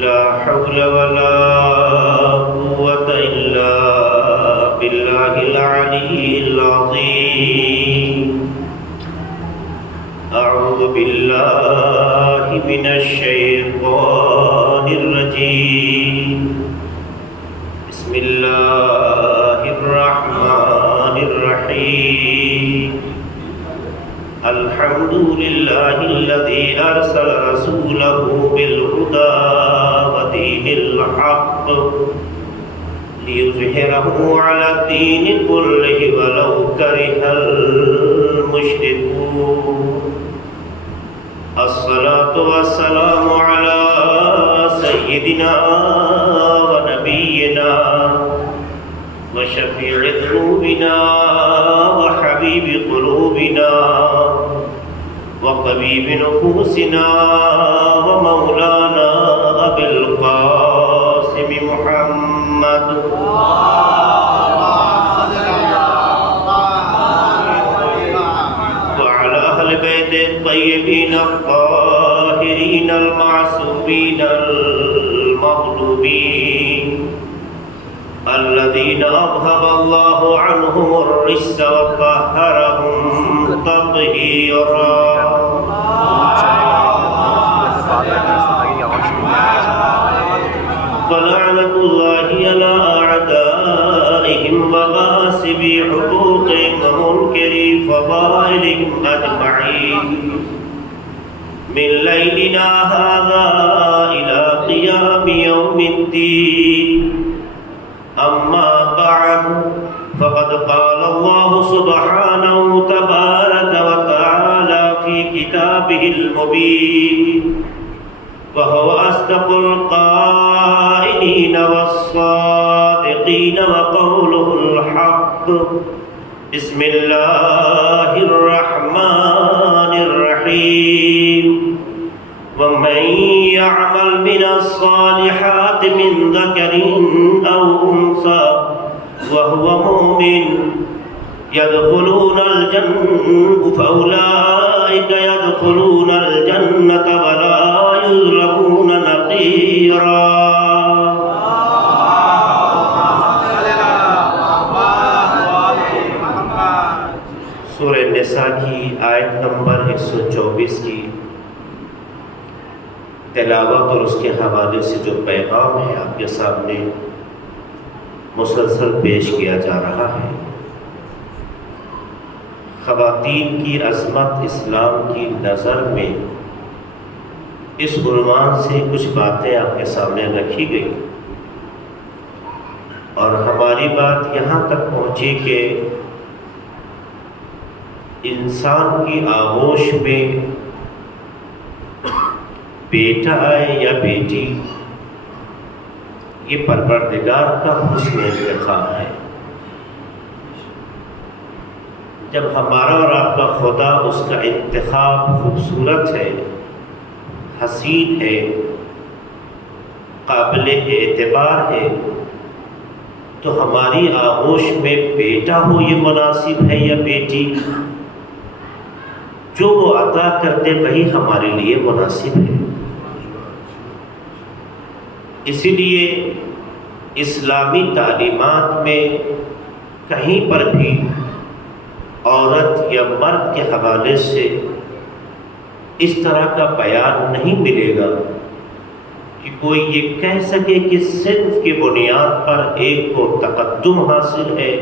لا حول ولا قوة إلا بالله العلي العظيم. أعوذ بالله من الشيطان الرجيم. بسم الله الرحمن الرحيم. الحمد لله الذي أرسل رسوله بالهدى ودين الحق ليظهره على الدين كله ولو كره المشركون. الصلاة والسلام على سيدنا ونبينا وشفيع ذنوبنا وحبيب قلوبنا وطبيب نفوسنا ومولانا أبي القاسم محمد وعلى أهل بيت الطيبين الطاهرين المعصومين المغلوبين الذين أذهب الله عنهم الرجس وطهرهم تطهيرا. ولعنة الله على أعدائهم وغاصبي حقوقهم ومنكري فضائلهم أجمعين من ليلنا هذا إلى قيام يوم الدين. أما بعد فقد قال الله سبحانه تبارك وتعالى في كتابه المبين وهو أصدق القائلين والصادقين وقوله الحق. بسم الله الرحمن الرحيم. ومن يعمل من الصالحات من ذكر أو أنثى وهو مؤمن فأولئك يدخلون الجنة ولا يظلمون نقيرا. سورہ نساء کی آیت نمبر 124 کی تلاوت اور اس کے حوالے سے جو پیغام ہے آپ کے سامنے مسلسل پیش کیا جا رہا ہے. خواتین کی عظمت اسلام کی نظر میں اس عنوان سے کچھ باتیں آپ کے سامنے رکھی گئی اور ہماری بات یہاں تک پہنچی کہ انسان کی آغوش میں بیٹا آئے یا بیٹی یہ پروردگار کا حسن انتخاب ہے. جب ہمارا اور آپ کا خدا اس کا انتخاب خوبصورت ہے، حسین ہے، قابل اعتبار ہے، تو ہماری آغوش میں بیٹا ہو یہ مناسب ہے یا بیٹی؟ جو وہ عطا کرتے وہی ہمارے لیے مناسب ہے. اسی لیے اسلامی تعلیمات میں کہیں پر بھی عورت یا مرد کے حوالے سے اس طرح کا بیان نہیں ملے گا کہ کوئی یہ کہہ سکے کہ صرف کی بنیاد پر ایک کو تقدم حاصل ہے،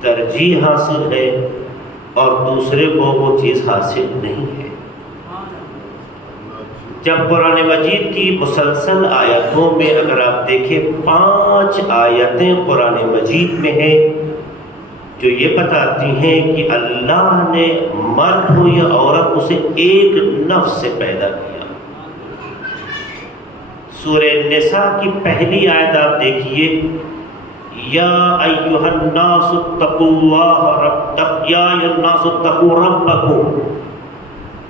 ترجیح حاصل ہے اور دوسرے کو وہ چیز حاصل نہیں ہے. جب قرآن مجید کی مسلسل آیتوں میں اگر آپ دیکھیں 5 آیتیں قرآن مجید میں ہیں جو یہ بتاتی ہیں کہ اللہ نے مرد ہو یا عورت اسے ایک نفس سے پیدا کیا. سورہ نساء کی پہلی آیت آپ دیکھیے، یا ایھا الناس اتقوا اللہ اتقوا ربکم،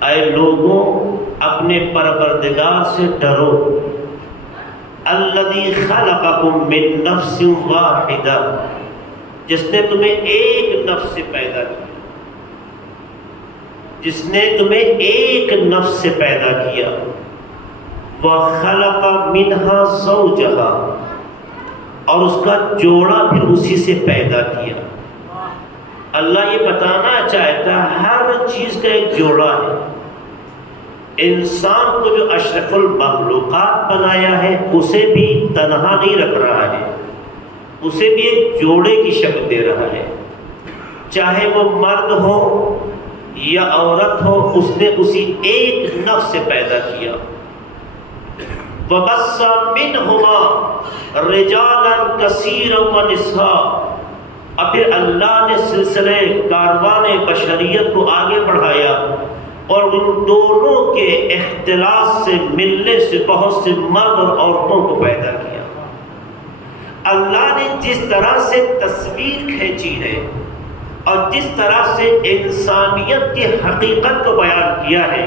اے لوگوں اپنے پروردگار سے ڈرو. الذی خلقکم من نفس واحدہ، جس نے تمہیں ایک نفس سے پیدا کیا، جس نے تمہیں ایک نفس سے پیدا کیا. وَخَلَقَ مِنْهَا زَوْجَهَا، اور اس کا جوڑا پھر اسی سے پیدا کیا۔ اللہ یہ بتانا چاہتا ہے ہر چیز کا ایک جوڑا ہے۔ انسان کو جو اشرف المخلوقات بنایا ہے اسے بھی تنہا نہیں رکھ رہا ہے، اسے بھی ایک جوڑے کی شکل دے رہا ہے، چاہے وہ مرد ہو یا عورت ہو، اس نے اسی ایک نفس سے پیدا کیا۔ وَبَثَّ مِنْهُمَا رِجَالًا كَثِيرًا وَنِسَاءً، اور پھر اللہ نے سلسلے کاروان بشریت کو آگے بڑھایا اور ان دونوں کے اختلاط سے ملنے سے بہت سے مرد اور عورتوں کو پیدا کیا۔ اللہ نے جس طرح سے تصویر کھینچی ہے اور جس طرح سے انسانیت کی حقیقت کو بیان کیا ہے،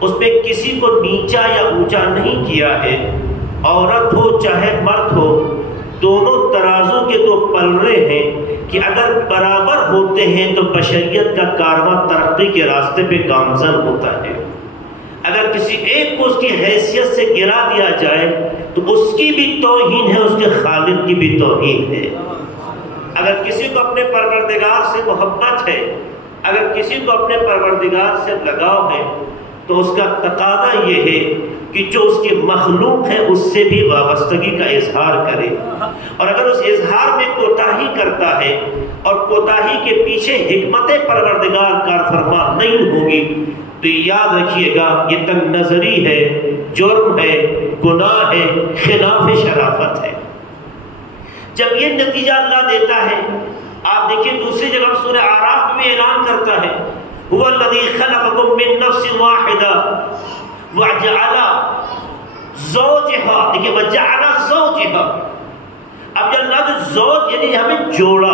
اس میں کسی کو نیچا یا اونچا نہیں کیا ہے۔ عورت ہو چاہے مرد ہو، دونوں ترازو کے دو پلڑے ہیں کہ اگر برابر ہوتے ہیں تو بشریت کا کارواں ترقی کے راستے پہ گامزن ہوتا ہے۔ اگر کسی ایک کو اس کی حیثیت سے گرا دیا جائے تو اس کی بھی توہین ہے، اس کے خالق کی بھی توہین ہے۔ اگر کسی کو اپنے پروردگار سے محبت ہے، اگر کسی کو اپنے پروردگار سے لگاؤ ہے، تو اس کا تقاضا یہ ہے کہ جو اس کی مخلوق ہے اس سے بھی وابستگی کا اظہار کرے، اور اگر اس اظہار میں کوتاہی کرتا ہے اور کوتاہی کے پیچھے حکمت پروردگار کار فرما نہیں ہوگی تو یاد رکھیے گا یہ تنگ نظری ہے، جرم ہے، گناہ ہے، خلاف شرافت ہے۔ جب یہ نتیجہ اللہ دیتا ہے، آپ دیکھیں دوسری جگہ سورہ اعراف میں اعلان کرتا ہے هو الذي خلقكم من نفس واحدة وجعل زوجها، دیکھیں وجعل زوجها، اب جب اللہ نے زوج یعنی ہمیں جوڑا،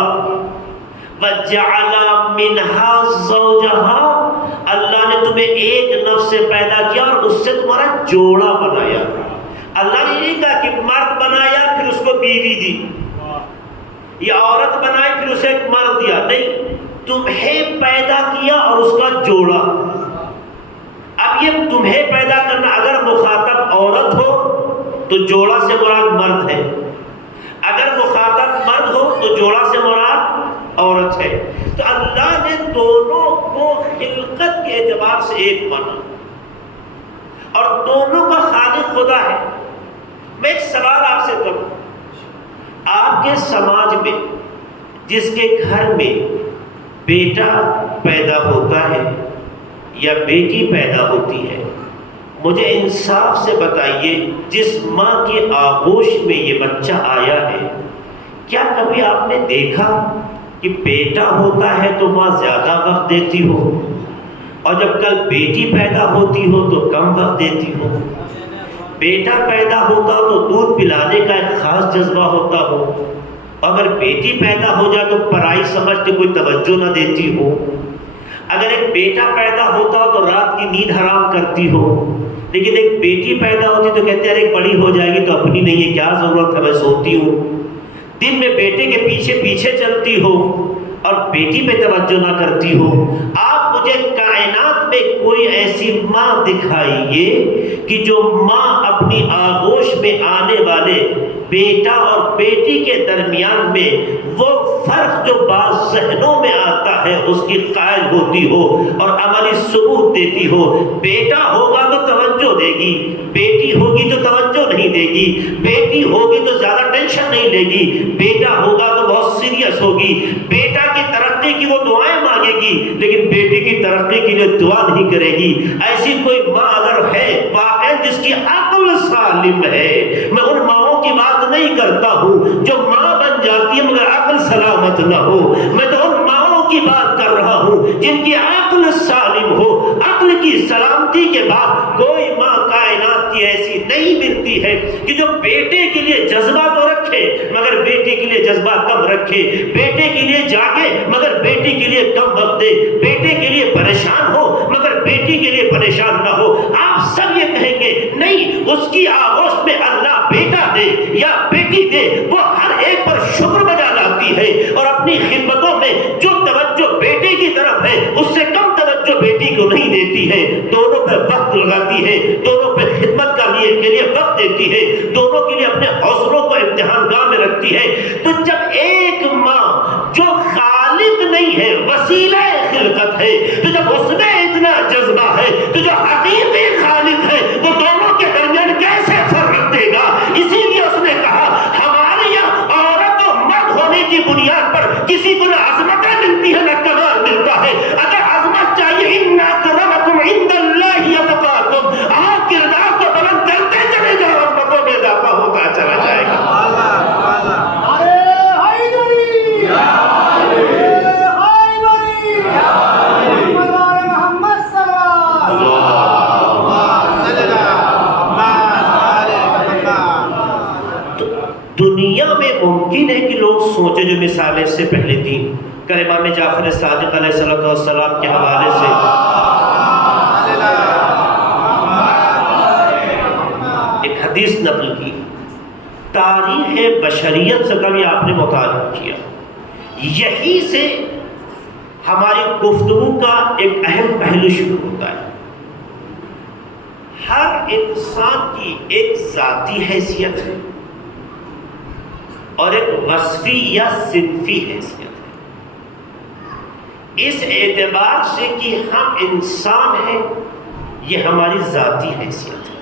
وجعل منها زوجها، اللہ نے تمہیں ایک نفس سے پیدا کیا اور اس سے تمہارا جوڑا بنایا۔ اللہ نے نہیں کہا کہ مرد بنایا پھر اس کو بیوی دی، یا عورت بنائی پھر اسے ایک مرد دیا، نہیں، تمہیں پیدا کیا اور اس کا جوڑا۔ اب یہ تمہیں پیدا کرنا، اگر مخاطب عورت ہو تو جوڑا سے مراد مرد ہے، اگر مخاطب مرد ہو تو جوڑا سے مراد عورت ہے۔ تو اللہ نے دونوں کو خلقت کے اعتبار سے ایک مانا اور دونوں کا خالق خدا ہے۔ میں ایک سوال آپ سے کروں، آپ کے سماج میں جس کے گھر میں بیٹا پیدا ہوتا ہے یا بیٹی پیدا ہوتی ہے، مجھے انصاف سے بتائیے جس ماں کے آغوش میں یہ بچہ آیا ہے، کیا کبھی آپ نے دیکھا کہ بیٹا ہوتا ہے تو ماں زیادہ وقت دیتی ہو اور جب کل بیٹی پیدا ہوتی ہو تو کم وقت دیتی ہو؟ بیٹا پیدا ہوتا ہو تو دودھ پلانے کا ایک خاص جذبہ ہوتا ہو، اگر بیٹی پیدا ہو جائے تو پرائی سمجھ کے کوئی توجہ نہ دیتی ہو، اگر ایک بیٹا پیدا ہوتا ہو تو رات کی نیند حرام کرتی ہو، لیکن ایک بیٹی پیدا ہوتی تو کہتے ہیں ایک بڑی ہو جائے گی تو اپنی نہیں ہے، کیا ضرورت ہے، میں سوتی ہوں۔ دن میں بیٹے کے پیچھے پیچھے چلتی ہو اور بیٹی پہ توجہ نہ کرتی ہو۔ آپ مجھے کائنات میں کوئی ایسی ماں دکھائیے کہ جو ماں اپنی آغوش میں آنے والے بیٹا اور بیٹی کے درمیان میں وہ فرق جو بعض ذہنوں میں آتا ہے اس کی قائل ہوتی ہو اور عملی ثبوت دیتی ہو۔ بیٹا ہوگا تو توجہ دے گی، بیٹی ہوگی تو توجہ نہیں دے گی، بیٹی ہوگی تو زیادہ ٹینشن نہیں لے گی، بیٹا ہوگا تو بہت سیریس ہوگی، بیٹا کی ترقی کی وہ دعائیں مانگے گی لیکن بیٹی کی ترقی کے لیے دعا نہیں کرے گی۔ ایسی کوئی ماں اگر ہے واقعا جس کی عقل سالم ہے، میں ان ماؤں کی بات نہیں کرتا ہوں جو ماں بن جاتی ہے مگر عقل سلامت نہ ہو، میں تو ان ماؤں کی بات کر رہا ہوں جن کی عقل سالم ہو۔ عقل کی سلامتی کے بعد کوئی ماں کائنات کی ایسی نہیں ملتی ہے کہ جو بیٹے کے لیے جذبہ تو رکھے مگر بیٹے کے لیے جذبہ کم رکھے، بیٹے کے لیے جاگے مگر بیٹی کے لیے کم وقت دے، بیٹے کے لیے پریشان ہو مگر بیٹی کے لیے پریشان نہ ہو۔ آپ سب یہ کہیں گے نہیں، اس کی آغوش میں اللہ بیٹا دے یا بیٹی دے وہ ہر ایک پر شکر بجا لاتی ہے اور اپنی خدمتوں میں جو توجہ بیٹے کی طرف ہے اس سے کم توجہ بیٹی کو نہیں دیتی ہے، دونوں پہ وقت لگاتی ہے، دونوں پہ خدمت کا لیے کے لیے وقت دیتی ہے، دونوں کے لیے اپنے حوصلوں کو امتحان گاہ میں رکھتی ہے، تو جب ایک ماں جو خالق نہیں ہے وسیلہ خلقت ہے، تو جب اس میں اتنا جذبہ ہے تو جو حقیقی خالق ہے وہ دونوں کے درمیان کیسے فرق دے گا؟ اسی لیے اس نے کہا ہمارے یہاں عورت و مرد ہونے کی بنیاد پر کسی کو نہ عظمتیں ملتی ہے نہ کمال ملتا ہے۔ اگر عظمت چاہیے ان اکرمکم عند اللہ اتقاکم، آپ کردار کو بلند کرتے چلے جاؤ، عظمتوں میں اضافہ ہوتا چلا جائے گا۔ دنیا میں ممکن ہے کہ لوگ سوچے جو مثالیں اس سے پہلے تھیں، کل امام جعفر صادق علیہ السلام کے حوالے سے ایک حدیث نقل کی، تاریخ بشریت سے کبھی آپ نے مطالعہ کیا، یہی سے ہماری گفتگو کا ایک اہم پہلو شروع ہوتا ہے۔ ہر انسان کی ایک ذاتی حیثیت ہے اور ایک وصفی یا صنفی حیثیت ہے۔ اس اعتبار سے کہ ہم انسان ہیں، یہ ہماری ذاتی حیثیت ہے۔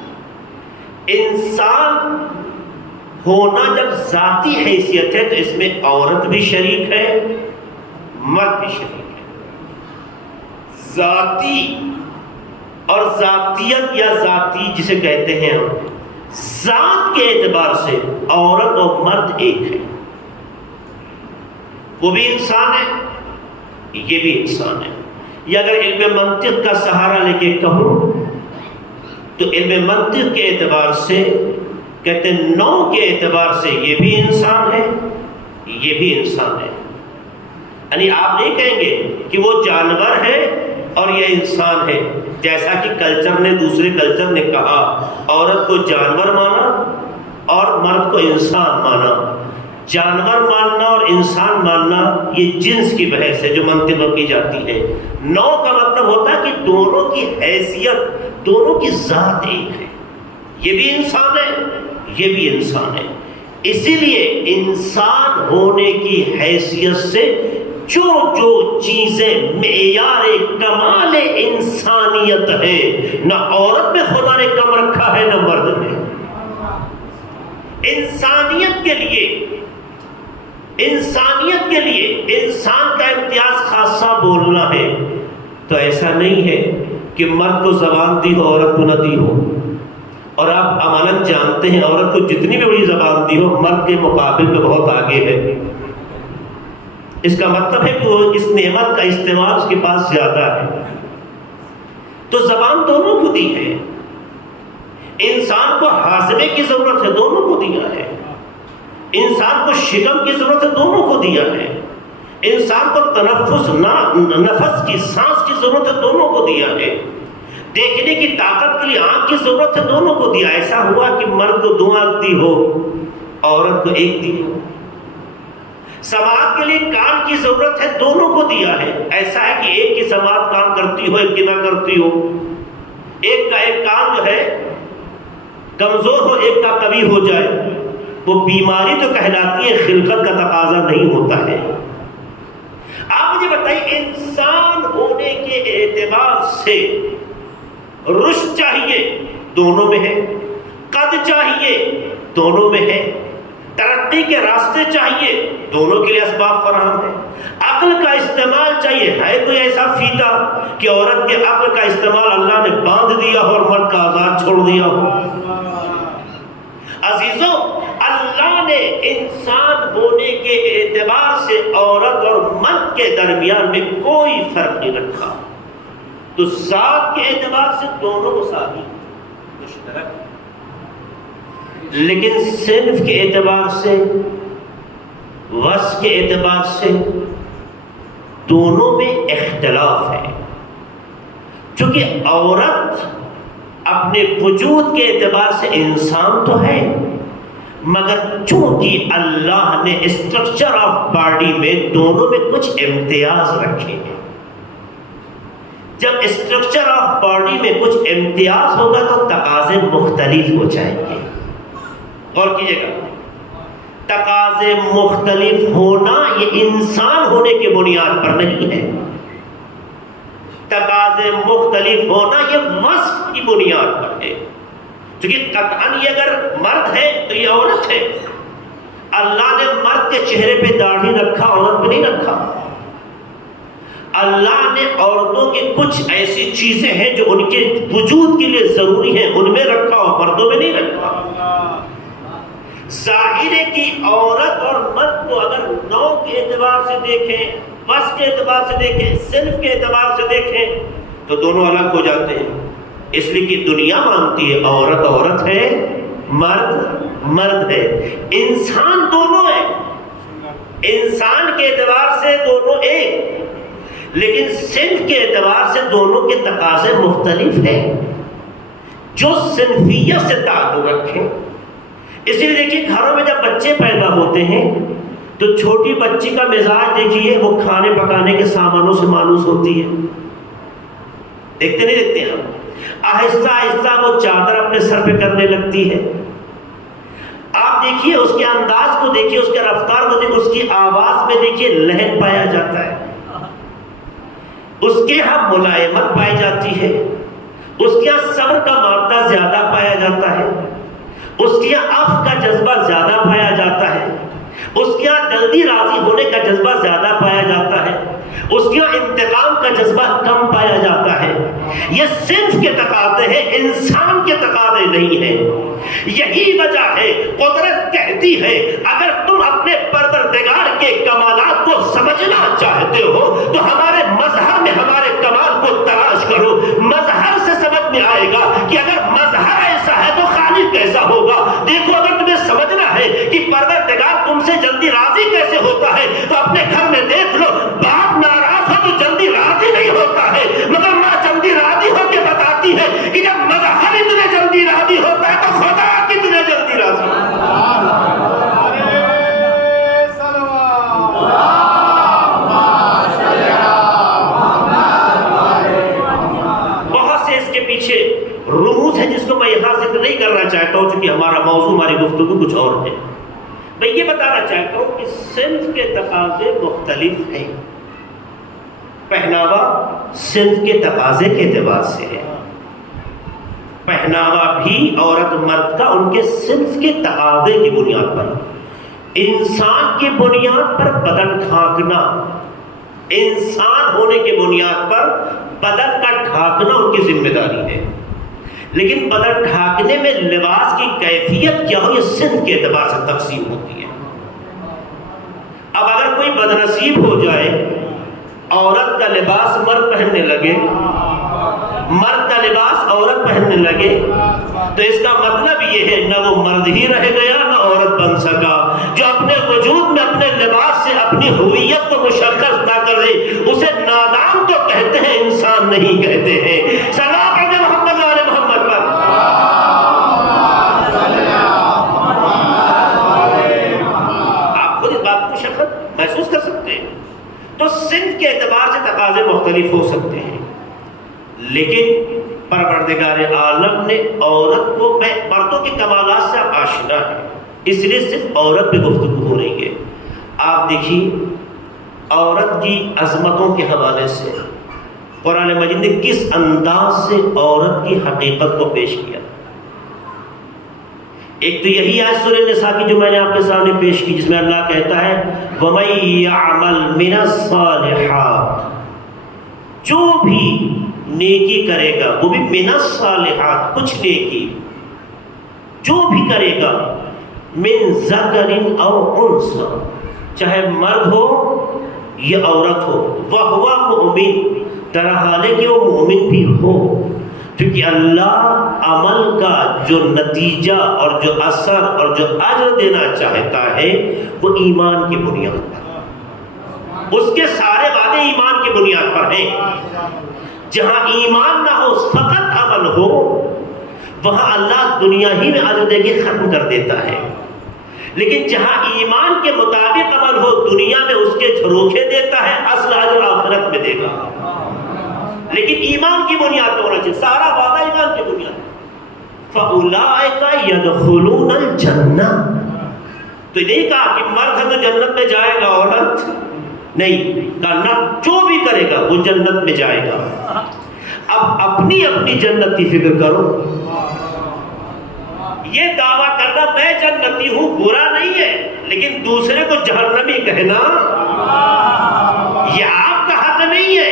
انسان ہونا جب ذاتی حیثیت ہے تو اس میں عورت بھی شریک ہے، مرد بھی شریک ہے۔ ذاتی اور ذاتیت یا ذاتی جسے کہتے ہیں ہم، ذات کے اعتبار سے عورت اور مرد ایک ہے، وہ بھی انسان ہے، یہ بھی انسان ہے۔ یا اگر علم منطق کا سہارا لے کے کہوں تو علم منطق کے اعتبار سے کہتے ہیں نوع کے اعتبار سے یہ بھی انسان ہے، یہ بھی انسان ہے۔ یعنی آپ نہیں کہیں گے کہ وہ جانور ہے اور یہ انسان ہے، جیسا کہ کلچر نے، دوسرے کلچر نے کہا عورت کو جانور مانا اور مرد کو انسان مانا۔ جانور ماننا اور انسان ماننا یہ جنس کی بحث ہے جو منطق میں کی جاتی ہے۔ نوع کا مطلب ہوتا ہے کہ دونوں کی حیثیت، دونوں کی ذات ایک ہے، یہ بھی انسان ہے، یہ بھی انسان ہے۔ اسی لیے انسان ہونے کی حیثیت سے جو جو چیزیں معیار کمال انسانیت ہیں، نہ عورت میں خدا نے کم رکھا ہے نہ مرد میں۔ انسانیت کے لیے انسان کا امتیاز خاصہ بولنا ہے تو ایسا نہیں ہے کہ مرد کو زبان دی ہو عورت کو نہ دی ہو، اور آپ امانت جانتے ہیں عورت کو جتنی بھی بڑی زبان دی ہو مرد کے مقابل میں بہت آگے ہے۔ اس کا مطلب ہے کہ وہ اس نعمت کا استعمال اس کے پاس زیادہ ہے۔ تو زبان دونوں کو دی ہے، انسان کو ہاضمے کی ضرورت ہے، دونوں کو دیا ہے۔ انسان کو شکم کی ضرورت ہے، دونوں کو دیا ہے۔ انسان کو نفس کی سانس کی ضرورت ہے، دونوں کو دیا ہے۔ دیکھنے کی طاقت کے لیے آنکھ کی ضرورت ہے، دونوں کو دیا۔ ایسا ہوا کہ مرد کو 2 آنکھ دی ہو، عورت کو 1 دی ہو۔ سماعت کے لیے کان کی ضرورت ہے، دونوں کو دیا ہے۔ ایسا ہے کہ ایک کی سماعت کام کرتی ہو، ایک کی نہ کرتی ہو، ایک کا ایک کان جو ہے کمزور ہو، ایک کا قوی ہو جائے، وہ بیماری تو کہلاتی ہے، خلقت کا تقاضا نہیں ہوتا ہے۔ آپ مجھے بتائیے انسان ہونے کے اعتبار سے رشد چاہیے، دونوں میں ہے، قد چاہیے، دونوں میں ہے، ترقی کے راستے چاہیے، دونوں کے لیے اسباب فراہم ہیں، عقل کا استعمال چاہیے، ہے کوئی ایسا فیتا کہ عورت کے عقل کا استعمال اللہ نے باندھ دیا ہو اور مرد کا آزاد چھوڑ دیا ہو؟ عزیزوں، اللہ نے انسان ہونے کے اعتبار سے عورت اور مرد کے درمیان میں کوئی فرق نہیں رکھا، تو ذات کے اعتبار سے دونوں مساوی مشترک، لیکن صنف کے اعتبار سے، وصف کے اعتبار سے دونوں میں اختلاف ہے۔ چونکہ عورت اپنے وجود کے اعتبار سے انسان تو ہے، مگر چونکہ اللہ نے اسٹرکچر آف باڈی میں دونوں میں کچھ امتیاز رکھے ہیں۔ جب اسٹرکچر آف باڈی میں کچھ امتیاز ہوگا تو تقاضے مختلف ہو جائیں گے. غور کیجیے گا، تقاضے مختلف ہونا یہ انسان ہونے کی بنیاد پر نہیں ہے. تقاضے مختلف ہونا یہ وصف کی بنیاد پر ہے. کیونکہ قطعاً یہ اگر مرد ہے تو یہ عورت ہے. اللہ نے مرد کے چہرے پہ داڑھی رکھا، عورت پہ نہیں رکھا. اللہ نے عورتوں کی کچھ ایسی چیزیں ہیں جو ان کے وجود کے لیے ضروری ہیں، ان میں رکھا اور مردوں میں نہیں رکھا. ظاہر ہے کہ عورت اور مرد کو اگر نوع کے اعتبار سے دیکھیں، وصف کے اعتبار سے دیکھیں، صنف کے اعتبار سے دیکھیں تو دونوں الگ ہو جاتے ہیں. اس لیے کہ دنیا مانتی ہے عورت عورت ہے، مرد مرد ہے. انسان دونوں ہے، انسان کے اعتبار سے دونوں ایک، لیکن صنف کے اعتبار سے دونوں کے تقاضے مختلف ہیں جو صنفیت سے تعلق رکھیں. اسی لیے دیکھیے گھروں میں جب بچے پیدا ہوتے ہیں تو چھوٹی بچی کا مزاج دیکھیے، وہ کھانے پکانے کے سامانوں سے مانوس ہوتی ہے. دیکھتے نہیں دیکھتے ہم؟ آہستہ آہستہ وہ چادر اپنے سر پہ کرنے لگتی ہے. آپ دیکھیے اس کے انداز کو دیکھیے، اس کے رفتار کو دیکھیے، اس کی آواز میں دیکھیے لہن پایا جاتا ہے، اس کے ہاں ملائمت پائی جاتی ہے، اس کے ہاں صبر کا مادہ زیادہ پایا جاتا ہے، اس کے ہاں عفو کا جذبہ زیادہ پایا جاتا ہے، اس کے ہاں جلدی راضی ہونے کا جذبہ زیادہ پایا جاتا ہے، اس کے ہاں انتقام کا جذبہ کم پایا جاتا ہے. یہ صنف کے تقاضے ہیں، انسان کے تقاضے نہیں ہیں. یہی وجہ ہے قدرت کہتی ہے اگر تم اپنے پروردگار کے کمالات کو سمجھنا چاہتے ہو تو ہمارے مظہر میں ہمارے کمال کو تلاش کرو. مظہر سے سمجھ میں آئے گا کہ اگر مظہر ایسا ہے تو خالق کیسا ہوگا. دیکھو اگر تمہیں سمجھنا ہے کہ پروردگار تم سے جلدی راضی کیسے ہوتا ہے تو اپنے گھر میں دیکھ لو، باپ ناراض ہو تو جلدی راضی نہیں ہوتا ہے، مگر ماں جلدی راضی ہو کے بتاتی ہے کہ جب مظہر اتنے جلدی راضی ہوتا ہے تو خدا کتنے جلدی راضی ہوتا ہے. بہت سے اس کے پیچھے رموز ہے جس کو میں یہاں ذکر نہیں کرنا چاہتا ہوں چونکہ ہمارا موضوع، ہماری گفتگو کچھ اور ہے. میں یہ بتانا چاہتا ہوں کہ صنف کے تقاضے مختلف ہیں. پہناوا صنف کے تقاضے کے اعتبار سے ہے. پہناوا بھی عورت مرد کا ان کے صنف کے تقاضے کی بنیاد پر. انسان کی بنیاد پر بدن ڈھانکنا، انسان ہونے کی بنیاد پر بدن کا ڈھانکنا ان کی ذمہ داری ہے. لیکن بدن ڈھانکنے میں لباس کی کیفیت کیا ہو یہ صنف کے اعتبار سے تقسیم ہوتی ہے. اب اگر کوئی بدنصیب ہو جائے، عورت کا لباس مرد پہننے لگے، مرد کا لباس عورت پہننے لگے تو اس کا مطلب یہ ہے نہ وہ مرد ہی رہ گیا نہ عورت بن سکا. جو اپنے وجود میں اپنے لباس سے اپنی ہویت کو مشخص نہ کرے اسے نادان تو کہتے ہیں، انسان نہیں کہتے ہیں. سلام علیہ محمد علیہ محمد پر. آپ خود اس بات کو مشخص محسوس کر سکتے ہیں. تو صنف کے اعتبار سے تقاضے مختلف ہو سکتے ہیں، لیکن پروردگار عالم نے عورت کو، مردوں کے کمالات سے آپ آشنا ہیں اس لیے صرف عورت پہ گفتگو ہو رہی ہے. آپ دیکھیے عورت کی عظمتوں کے حوالے سے قرآن مجید نے کس انداز سے عورت کی حقیقت کو پیش کیا. ایک تو یہی آیت سورہ نساء کی جو میں نے آپ کے سامنے پیش کی جس میں اللہ کہتا ہے وَمَن يَعْمَلْ مِنَ الصَّالِحَاتِ، جو بھی نیکی کرے گا، وہ بھی من الصالحات کچھ نیکی جو بھی کرے گا، من ذکر او انثى، چاہے مرد ہو یا عورت ہو، وَهُوَ مُؤْمِن، طرح حالے کہ وہ مومن بھی ہو. کیونکہ اللہ عمل کا جو نتیجہ اور جو اثر اور جو اجر دینا چاہتا ہے وہ ایمان کی بنیاد پر، اس کے سارے وعدے ایمان کی بنیاد پر ہیں. جہاں ایمان نہ ہو فقط عمل ہو وہاں اللہ دنیا ہی میں اجر دے کے ختم کر دیتا ہے. لیکن جہاں ایمان کے مطابق عمل ہو دنیا میں اس کے جھروکھے دیتا ہے، اصل اجر آخرت میں دے گا. لیکن ایمان کی بنیاد پہ ہونا چاہیے، سارا وعدہ ایمان کی بنیاد۔ فَأُولَٰئِكَ يَدْخُلُونَ الْجَنَّةَ، تو نہیں کہا کہ مرد ہے تو جنت میں جائے گا، عورت نہیں کہا، نہ جو بھی کرے گا وہ جنت میں جائے گا۔ اب اپنی اپنی جنت کی فکر کرو۔ یہ دعویٰ کرنا میں جنتی ہوں برا نہیں ہے، لیکن دوسرے کو جہنمی کہنا یہ آپ کا حق نہیں ہے۔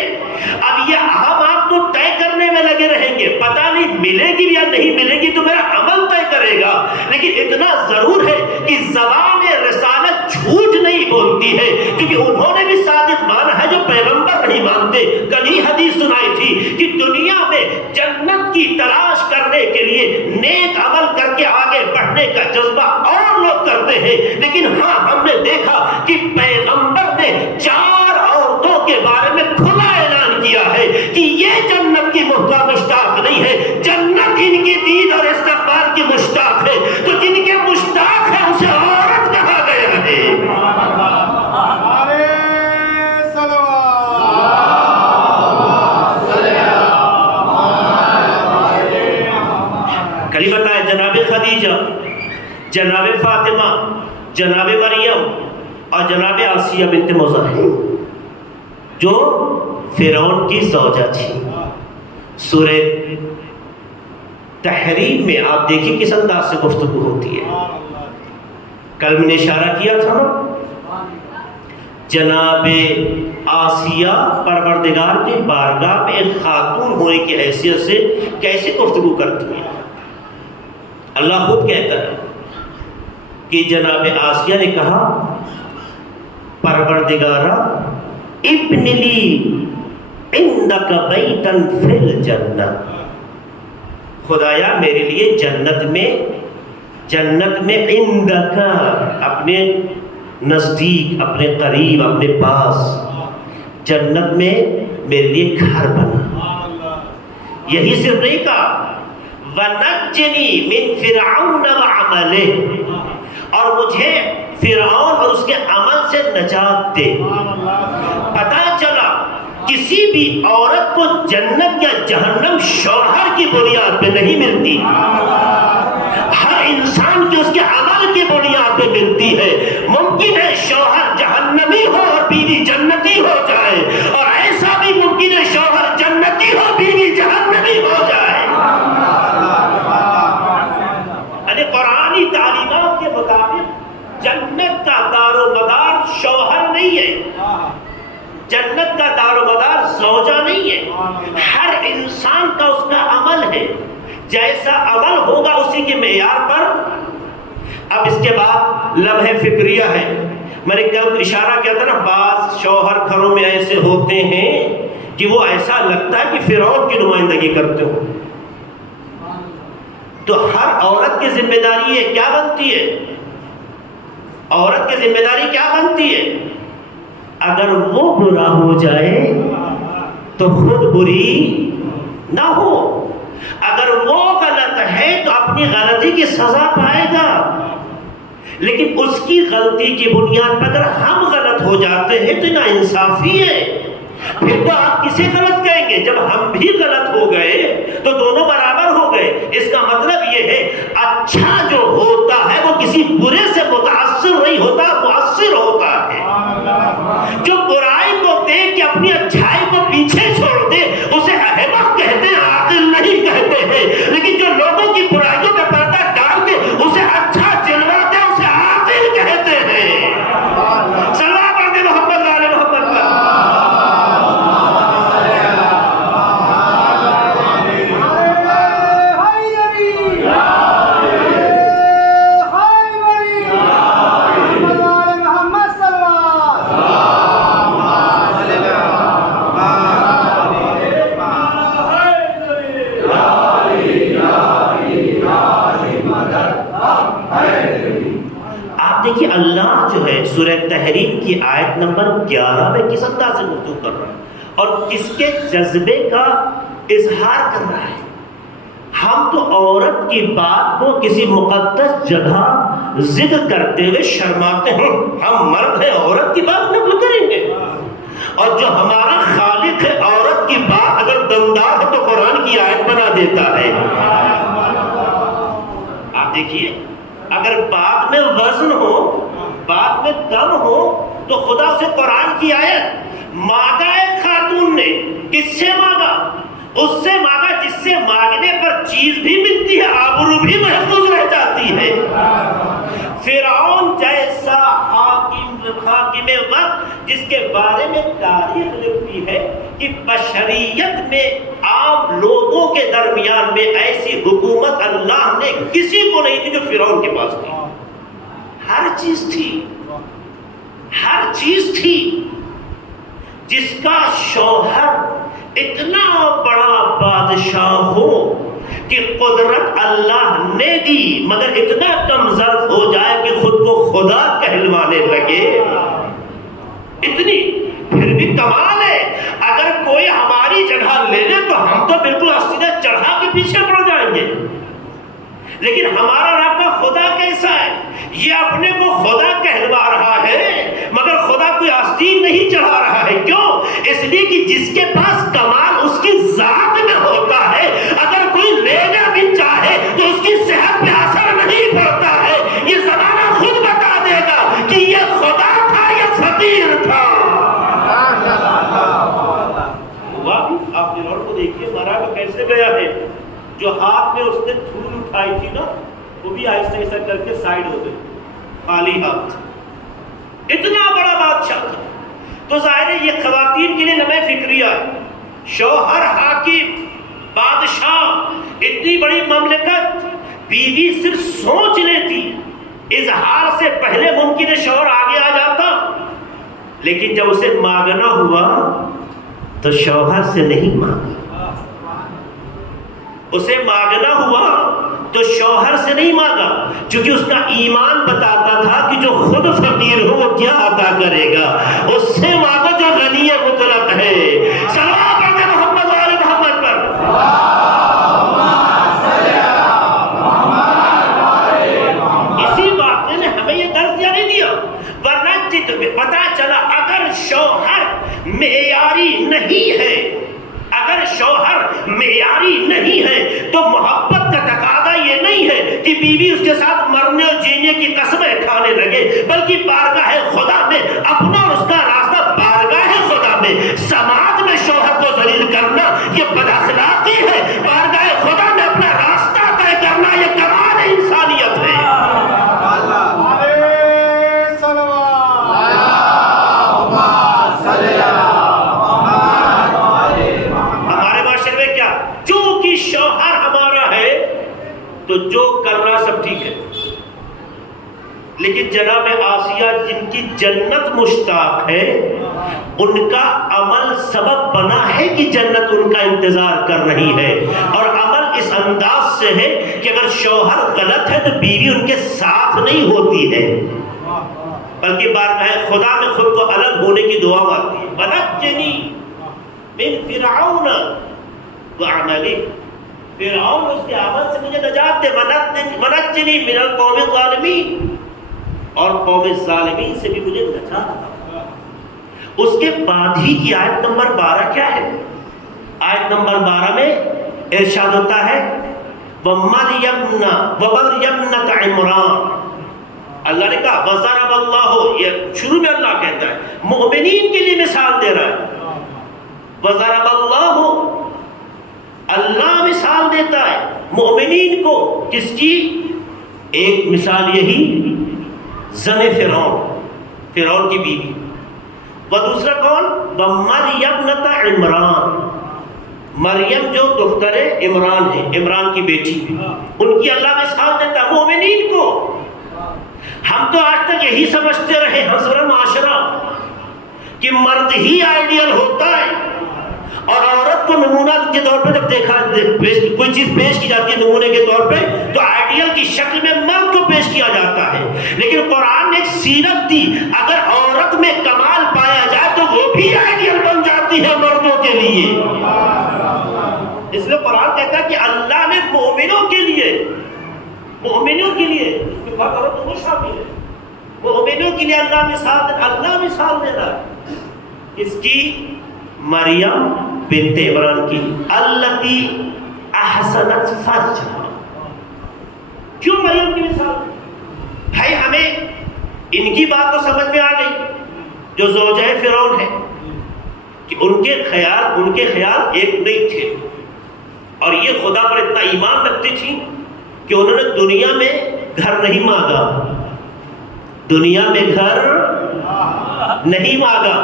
اب یہ ہم آپ کو طے کرنے میں لگے رہیں گے، پتہ نہیں ملے گی یا نہیں ملے گی تو میرا عمل طے کرے گا، لیکن اتنا ضرور ہے کہ زبان رسالت جھوٹ نہیں بولتی ہے، کیونکہ انہوں نے بھی صادق مانا ہے جو پیغمبر نہیں مانتے۔ کل ہی حدیث سنائی تھی کہ دنیا میں جنت کی تلاش کرنے کے لیے نیک عمل کر کے آگے بڑھنے کا جذبہ اور لوگ کرتے ہیں، لیکن ہاں ہم نے دیکھا کہ پیغمبر نے 4 عورتوں کے بارے میں کھلا اعلان کیا ہے کہ یہ جنت کی مشتاق نہیں ہے، جنت ان کی دید اور استقبال کی مشتاق ہے، تو جن کے مشتاق ہے اسے عورت کہا گیا ہے۔ کلی بتائے جناب خدیجہ، جناب فاطمہ، جناب مریم اور جناب آسیہ بنت مزاحم جو فرعون کی زوجہ تھی۔ سورہ تحریم میں آپ دیکھیں کس انداز سے گفتگو ہوتی ہے۔ کل میں نے اشارہ کیا تھا نا، جناب آسیہ پروردگار کی بارگاہ میں ایک خاتون ہونے کی حیثیت سے کیسے گفتگو کرتی ہے۔ اللہ خود کہتا ہے کہ جناب آسیہ نے کہا، پروردگارا ابن لی عندک بیتن فی الجنہ، خدایا میرے لیے جنت میں عندک، اپنے نزدیک، اپنے قریب، اپنے پاس، جنت میں میرے لیے گھر بنا۔ یہی صرف نہیں کہا، وَنَجِّنِي مِن فِرْعَوْنَ وَعَمَلِهِ، اور مجھے فرعون اور اس کے عمل سے نجات دے۔ پتہ چلا کسی بھی عورت کو جنت یا جہنم شوہر کی بنیاد پہ نہیں ملتی، ہر انسان کی اس کے عمل کی بنیاد پہ ملتی ہے۔ ممکن ہے شوہر جہنمی ہو اور بیوی جنتی ہو جائے، اور ایسا بھی ممکن ہے شوہر جنتی ہو بیوی جہنمی ہو جائے۔ قرآنی تعلیمات کے مطابق جنت کا دار و مدار شوہر نہیں ہے، جنت کا دار و مدار زوجہ نہیں ہے، ہر انسان کا اس کا عمل ہے، جیسا عمل ہوگا اسی کے معیار پر۔ اب اس کے بعد لمحہ فکریہ ہے، میں نے کل اشارہ کیا تھا نا، بعض شوہر گھروں میں ایسے ہوتے ہیں کہ وہ ایسا لگتا ہے کہ فرعون کی نمائندگی کرتے ہو۔ تو ہر عورت کی ذمہ داری ہے، کیا بنتی ہے؟ عورت کی ذمہ داری کیا بنتی ہے؟ اگر وہ برا ہو جائے تو خود بری نہ ہو، اگر وہ غلط ہے تو اپنی غلطی کی سزا پائے گا، لیکن اس کی غلطی کی بنیاد پر اگر ہم غلط ہو جاتے ہیں تو نا انصافی ہے۔ پھر تو آپ کسے غلط کہیں گے؟ جب ہم بھی غلط ہو گئے تو دونوں برابر ہو گئے۔ اس کا مطلب یہ ہے اچھا جو ہوتا ہے وہ کسی برے سے متاثر نہیں ہوتا، مؤثر ہوتا ہے۔ جو برائی کو دیکھ کے اپنی اچھائی کو پیچھے چھوڑ دے اسے احمق کہتے ہیں، عاقل نہیں کہتے ہیں، لیکن جو لوگوں کی برائیوں پہ پردہ ڈال کے اسے اچھا جلوہ دے اسے عاقل کہتے ہیں۔ صلوات پڑھتے محمد علی محمد پر۔ دیکھیے اللہ جو ہے سورہ تحریم کی آیت نمبر 11 میں کس انداز سے گفتگو کر رہا ہے اور کس کے جذبے کا اظہار کر رہا ہے۔ ہم تو عورت کی بات کو کسی مقدس جگہ ذکر کرتے ہوئے شرماتے ہیں، ہم مرد ہیں عورت کی بات نقل کریں گے، اور جو ہمارا خالق ہے عورت کی بات اگر دیتا ہے۔ آپ دیکھیے، اگر بات میں وزن ہو، بات میں دم ہو، تو خدا سے قرآن کی آیت مانگا ایک خاتون نے، کس سے مانگا؟ اس سے مانگا جس سے مانگنے پر چیز بھی ملتی ہے، آبرو بھی محفوظ رہ جاتی ہے۔ فرعون جیسا حاکم وقت، جس کے بارے میں تاریخ لکھتی ہے کہ بشریت میں عام لوگوں کے درمیان میں ایسی حکومت اللہ نے کسی کو نہیں دی جو فرعون کے پاس تھی۔ ہر چیز تھی، ہر چیز تھی۔ جس کا شوہر اتنا بڑا بادشاہ ہو کہ قدرت اللہ نے دی مگر اتنا کم ظرف ہو جائے کہ خود کو خدا کہلوانے لگے، اتنی، پھر بھی کمال ہے۔ اگر کوئی ہماری جگہ لے لے تو ہم تو بالکل سیدھا چڑھا کے پیچھے پڑ جائیں گے، لیکن ہمارا رب کا خدا کیسا ہے؟ یہ اپنے کو خدا کہلوا رہا ہے مگر خدا کوئی آستین نہیں چڑھا رہا ہے۔ کیوں؟ اس لیے کہ جس کے پاس کمال اس کی ذات میں ہوتا ہے، اگر کوئی لینا بھی چاہے تو اس کی صحت پہ اثر نہیں پڑتا ہے۔ یہ زمانہ خود بتا دے گا کہ یہ خدا تھا یا فقیر تھا۔ آپ فرعون کو دیکھیے مارا وہ کیسے گیا ہے، جو ہاتھ میں اس نے دھول اٹھائی تھی نا، وہ بھی آہستہ آہستہ کر کے سائڈ ہو گئی، خالی ہاتھ۔ اتنا بڑا بادشاہ تھا۔ تو ظاہر ہے یہ خواتین کے لیے لمحہ فکریہ ہے۔ شوہر حاکم، بادشاہ، اتنی بڑی مملکت، بیوی صرف سوچ لیتی، اظہار سے پہلے ممکن ہے شوہر آگے آ جاتا، لیکن جب اسے مانگنا ہوا تو شوہر سے نہیں مانگا، اسے مانگنا ہوا تو شوہر سے نہیں مانگا، چونکہ اس کا ایمان بتاتا تھا کہ جو خود فقیر ہو وہ کیا عطا کرے گا۔ اس سے مانگو جو غنی مطلق ہے۔ صلوات پڑھتے محمد و آل محمد پر۔ اسی واقعے نے ہمیں یہ درس دیا نہیں دیا، ورنہ پتا چلا اگر شوہر معیاری نہیں ہے، اگر شوہر معیاری نہیں ہے تو محبت کا تقاضا یہ نہیں ہے کہ بیوی اس کے ساتھ مرنے اور جینے کی قسمیں کھانے لگے، بلکہ بارگاہ خدا میں اپنا اور اس کا راستہ بارگاہ خدا میں، سماج میں شوہر کو ذلیل کرنا یہ بد اخلاقی ہے، بارگاہ خدا میں اپنا راستہ طے کرنا یہ کمال انسانیت ہے۔ شوہر ہمارا ہے تو جو کر رہا سب ٹھیک ہے، لیکن جناب آسیہ جن کی جنت مشتاق ہے ان کا عمل سبب بنا ہے کہ جنت ان کا انتظار کر رہی ہے، اور عمل اس انداز سے ہے کہ اگر شوہر غلط ہے تو بیوی ان کے ساتھ نہیں ہوتی ہے، بلکہ بارگاہ خدا میں خود کو الگ ہونے کی دعا مانگتی ہے۔ ونجنی من فرعون وعملی، فرعون اس کے عمل سے مجھے نجات دے، ونجنی من القوم الظالمین، اور قوم ظالمین سے بھی مجھے نجات دے۔ اس کے بعد ہی کی آیت نمبر 12 کیا ہے؟ آیت نمبر 12 میں ارشاد ہوتا ہے وَمَرْيَمْنَ وَمَرْيَمْنَةَ عِمْرَانَ، اللہ نے کہا وَضَرَبَ اللَّهُ، یہ شروع میں اللہ کہتا ہے، مومنین کے لیے مثال دے رہا ہے، وَضَرَبَ اللَّهُ، اللہ مثال دیتا ہے مومنین کو، کس کی؟ ایک مثال یہی زن فرعون کی بیوی، وہ دوسرا کون؟ وَمَرْيَمْ عِمْرَانَ، مریم جو دختر عمران ہے، عمران کی بیٹی، ان کی اللہ مثال دیتا ہے مومنین کو۔ ہم تو آج تک یہی سمجھتے رہے ہمارا معاشرہ کہ مرد ہی آئیڈیل ہوتا ہے، اور عورت کو نمونہ کے طور پہ جب دیکھا کوئی چیز پیش کی جاتی ہے نمونے کے طور پہ تو آئیڈیل کی شکل میں مرد کو پیش کیا جاتا ہے، لیکن قرآن نے ایک سیرت دی، اگر عورت میں کمال پایا جائے تو وہ بھی آئیڈیل بن جاتی ہے مردوں کے لیے۔ اس لیے قرآن کہتا ہے کہ اللہ نے مومنوں کے لیے اس میں بات عورت وہ شامل ہے، مومنوں کے لیے اللہ مثال دے رہا ہے، اس کی مریم بنت عمران کی، التی احسنت فرجها. کیوں مریم کی مثال؟ بھائی ہمیں ان کی بات تو سمجھ میں آ گئی جو زوجہ فرعون ہے کہ ان کے خیال ایک نہیں تھے، اور یہ خدا پر اتنا ایمان رکھتی تھی کہ انہوں نے دنیا میں گھر نہیں مانگا، دنیا میں گھر نہیں مانگا.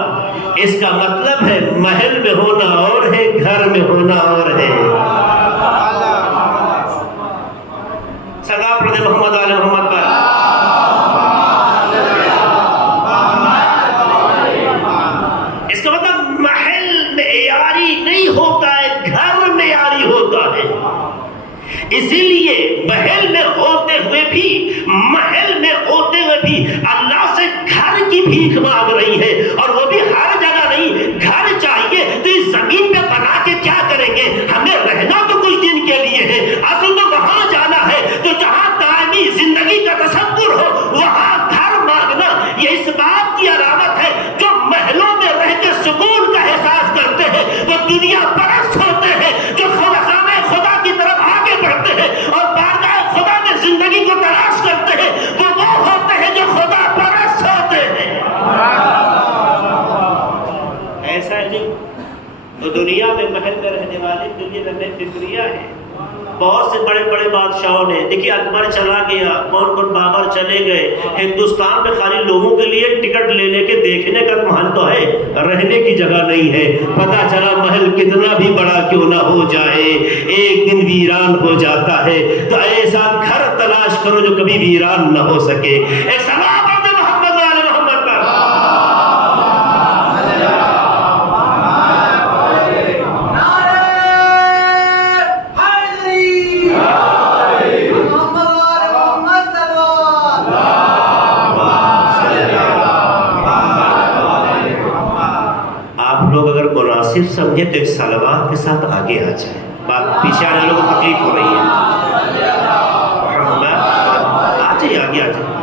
اس کا مطلب ہے محل میں ہونا اور ہے، گھر میں ہونا اور ہے. صدا پڑھیں محمد آل محمد پر. اس کا مطلب محل معیاری نہیں ہوتا ہے، گھر معیاری ہوتا ہے. اسی لیے محل میں ہوتے ہوئے بھی اللہ سے گھر کی بھیک مانگ رہی ہے، اور وہ بھی ہر جگہ نہیں. گھر چاہیے تو اس زمین پہ بنا کے کیا کریں گے؟ ہمیں رہنا تو کچھ دن کے لیے ہے، اصل تو وہاں جانا ہے. تو جہاں دائمی زندگی کا تصور ہو وہاں گھر مانگنا یہ اس بات کی علامت ہے. جو محلوں میں رہ کے سکون کا احساس کرتے ہیں وہ دنیا پرست ہوتے ہیں. جو خدا کی طرف آگے بڑھتے ہیں اور بارگاہ خدا میں زندگی کو تلاش کرتے ہیں وہ ہوتے ہیں جو خدا پرست ہوتے ہیں. ایسا نہیں تو دنیا میں محل میں رہنے والے دنیا میں فکریہ ہیں. بہت سے بڑے بڑے بادشاہوں نے دیکھیے، اکبر چلا گیا، کون کون بابر چلے گئے. ہندوستان میں خالی لوگوں کے لیے ٹکٹ لے کے دیکھنے کا محل تو ہے، رہنے کی جگہ نہیں ہے. پتہ چلا محل کتنا بھی بڑا کیوں نہ ہو جائے ایک دن ویران ہو جاتا ہے. تو ایسا گھر تلاش کرو جو کبھی ویران نہ ہو سکے. ایک سلام محمد علی محمد پر. مناسب سمجھے تو ایک صلوات کے ساتھ آگے آ جائے. پیچھے آنے والوں کو تکلیف ہو رہی ہے. آ جائیے آگے آ جائیے.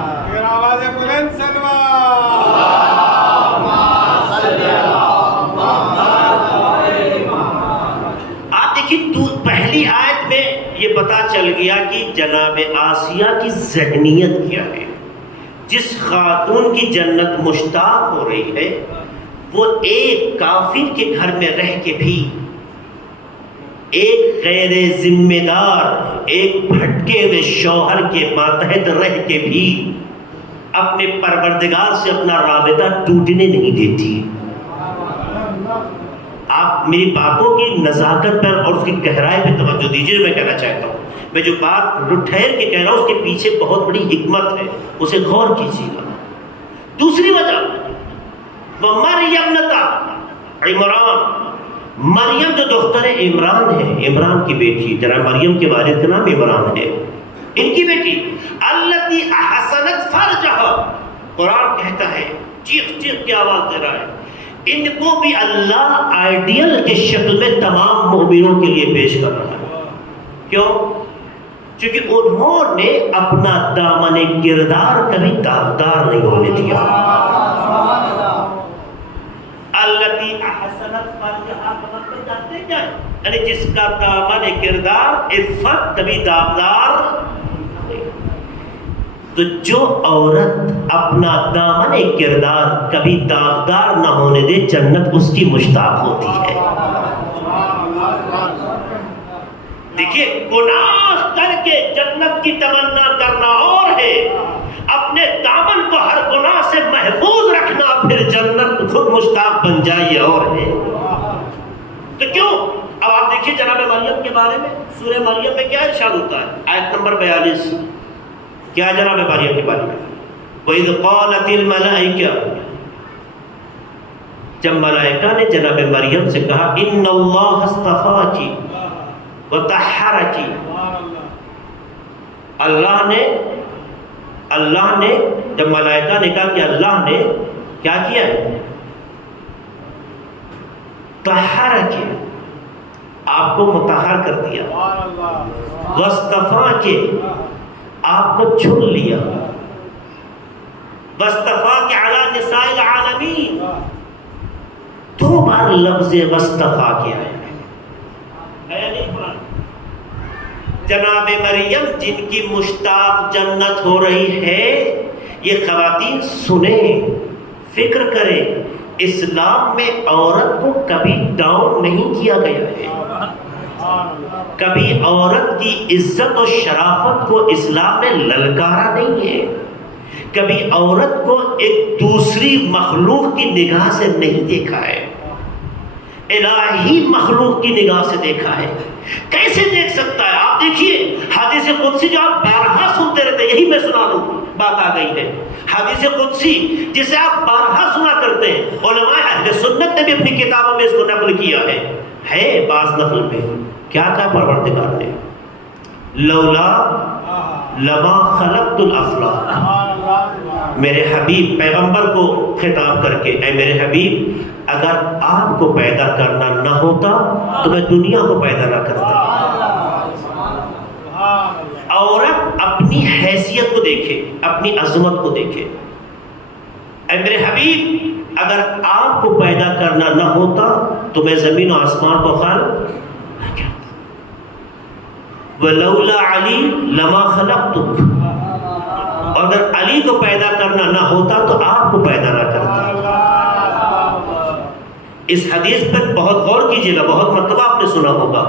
آپ دیکھیے پہلی آیت میں یہ پتا چل گیا کہ جناب آسیہ کی ذہنیت کیا ہے. جس خاتون کی جنت مشتاق ہو رہی ہے وہ ایک کافر کے گھر میں رہ کے بھی، ایک غیر ذمہ دار، ایک بھٹکے ہوئے شوہر کے ماتحت رہ کے بھی اپنے پروردگار سے اپنا رابطہ ٹوٹنے نہیں دیتی. آپ میری باتوں کی نزاکت پر اور اس کی گہرائی پہ توجہ دیجیے. میں کہنا چاہتا ہوں، میں جو بات ٹھہر کے کہہ رہا ہوں اس کے پیچھے بہت بڑی حکمت ہے، اسے غور کیجیے گا. دوسری وجہ مریم نتا عمران، مریم جو دختر عمران ہے، عمران کی بیٹی، ذرا مریم کے والد کا نام عمران ہے، ان کی بیٹی التی احسنت فرجہا. قرآن کہتا ہے، چیخ چیخ کی آواز دے رہا ہے، ان کو بھی اللہ آئیڈیل کے شکل میں تمام مومنوں کے لیے پیش کر رہا ہے. کیوں؟ چونکہ انہوں نے اپنا دامن کردار کبھی داغدار نہیں ہونے دیا. التی احسنت فرجہا کا مطلب جانتے کیا ہے؟ یعنی جس کا دامن کردار عفت کبھی داغدار نہیں. تو جو عورت اپنا دامن کردار کبھی داغدار نہ ہونے دے جنت اس کی مشتاق ہوتی ہے. دیکھیے، گناہ کر کے جنت کی تمنا کرنا اور ہے، اپنے دامن کو ہر گناہ سے محفوظ رکھنا پھر جنت خود مشتاق بن جائے اور ہے. تو کیوں؟ اب آپ دیکھیے جناب مریم کے بارے میں سورہ مریم میں کیا ارشاد ہوتا ہے؟ آیت نمبر 42 کیا جناب مریم کے بارے میں؟ وَإِذْ قَالَتِ الْمَلَائِكَةُ، جب ملائکہ نے جناب مریم سے کہا إِنَّ اللَّهَ اصْطَفَاكِ وَطَهَّرَكِ، اللہ نے جب ملائکہ نے کہا کہ اللہ نے کیا کیا ہے؟ طہرک، آپ کو مطہر کر دیا. وَاصْطَفَاكِ، آپ کو چن لیا. وَاصْطَفَاكِ عَلَى نِسَاءِ الْعَالَمِينَ، 2 بار لفظ وَاصْطَفَاكِ آیا ہے. جناب مریم جن کی مشتاق جنت ہو رہی ہے، یہ خواتین سنیں، فکر کریں، اسلام میں عورت کو کبھی ڈاؤن نہیں کیا گیا ہے، کبھی عورت کی عزت و شرافت کو اسلام نے للکارا نہیں ہے، کبھی عورت کو ایک دوسری مخلوق کی نگاہ سے نہیں دیکھا ہے، الہی مخلوق کی نگاہ سے دیکھا ہے۔ کیسے دیکھ سکتا ہے؟ آپ دیکھیے حدیث قدسی جو آپ بارہا سنتے رہتے ہیں، یہی میں سنا دوں، بات آ گئی ہے۔ حدیث قدسی جسے آپ بارہا سنا کرتے ہیں، علماء اہل سنت نے بھی اپنی کتابوں میں اس کو نقل کیا ہے بعض نقل میں۔ کیا کہا پروردگار نے؟ لولا لما خلقت الافلاک، میرے حبیب پیغمبر کو خطاب کر کے، اے میرے حبیب اگر آپ کو پیدا کرنا نہ ہوتا تو میں دنیا کو پیدا نہ کرتا۔ عورت اپنی حیثیت کو دیکھے، اپنی عظمت کو دیکھے۔ اے میرے حبیب اگر آپ کو پیدا کرنا نہ ہوتا تو میں زمین و آسمان کو خلق نہ کرتا۔ وَلَوْلَا عَلِي لَمَا خَلَقْتُكَ، اور اگر علی کو پیدا کرنا نہ ہوتا تو آپ کو پیدا نہ کرتا۔ اس حدیث پر بہت غور کیجئے گا، بہت مرتبہ آپ نے سنا ہوگا۔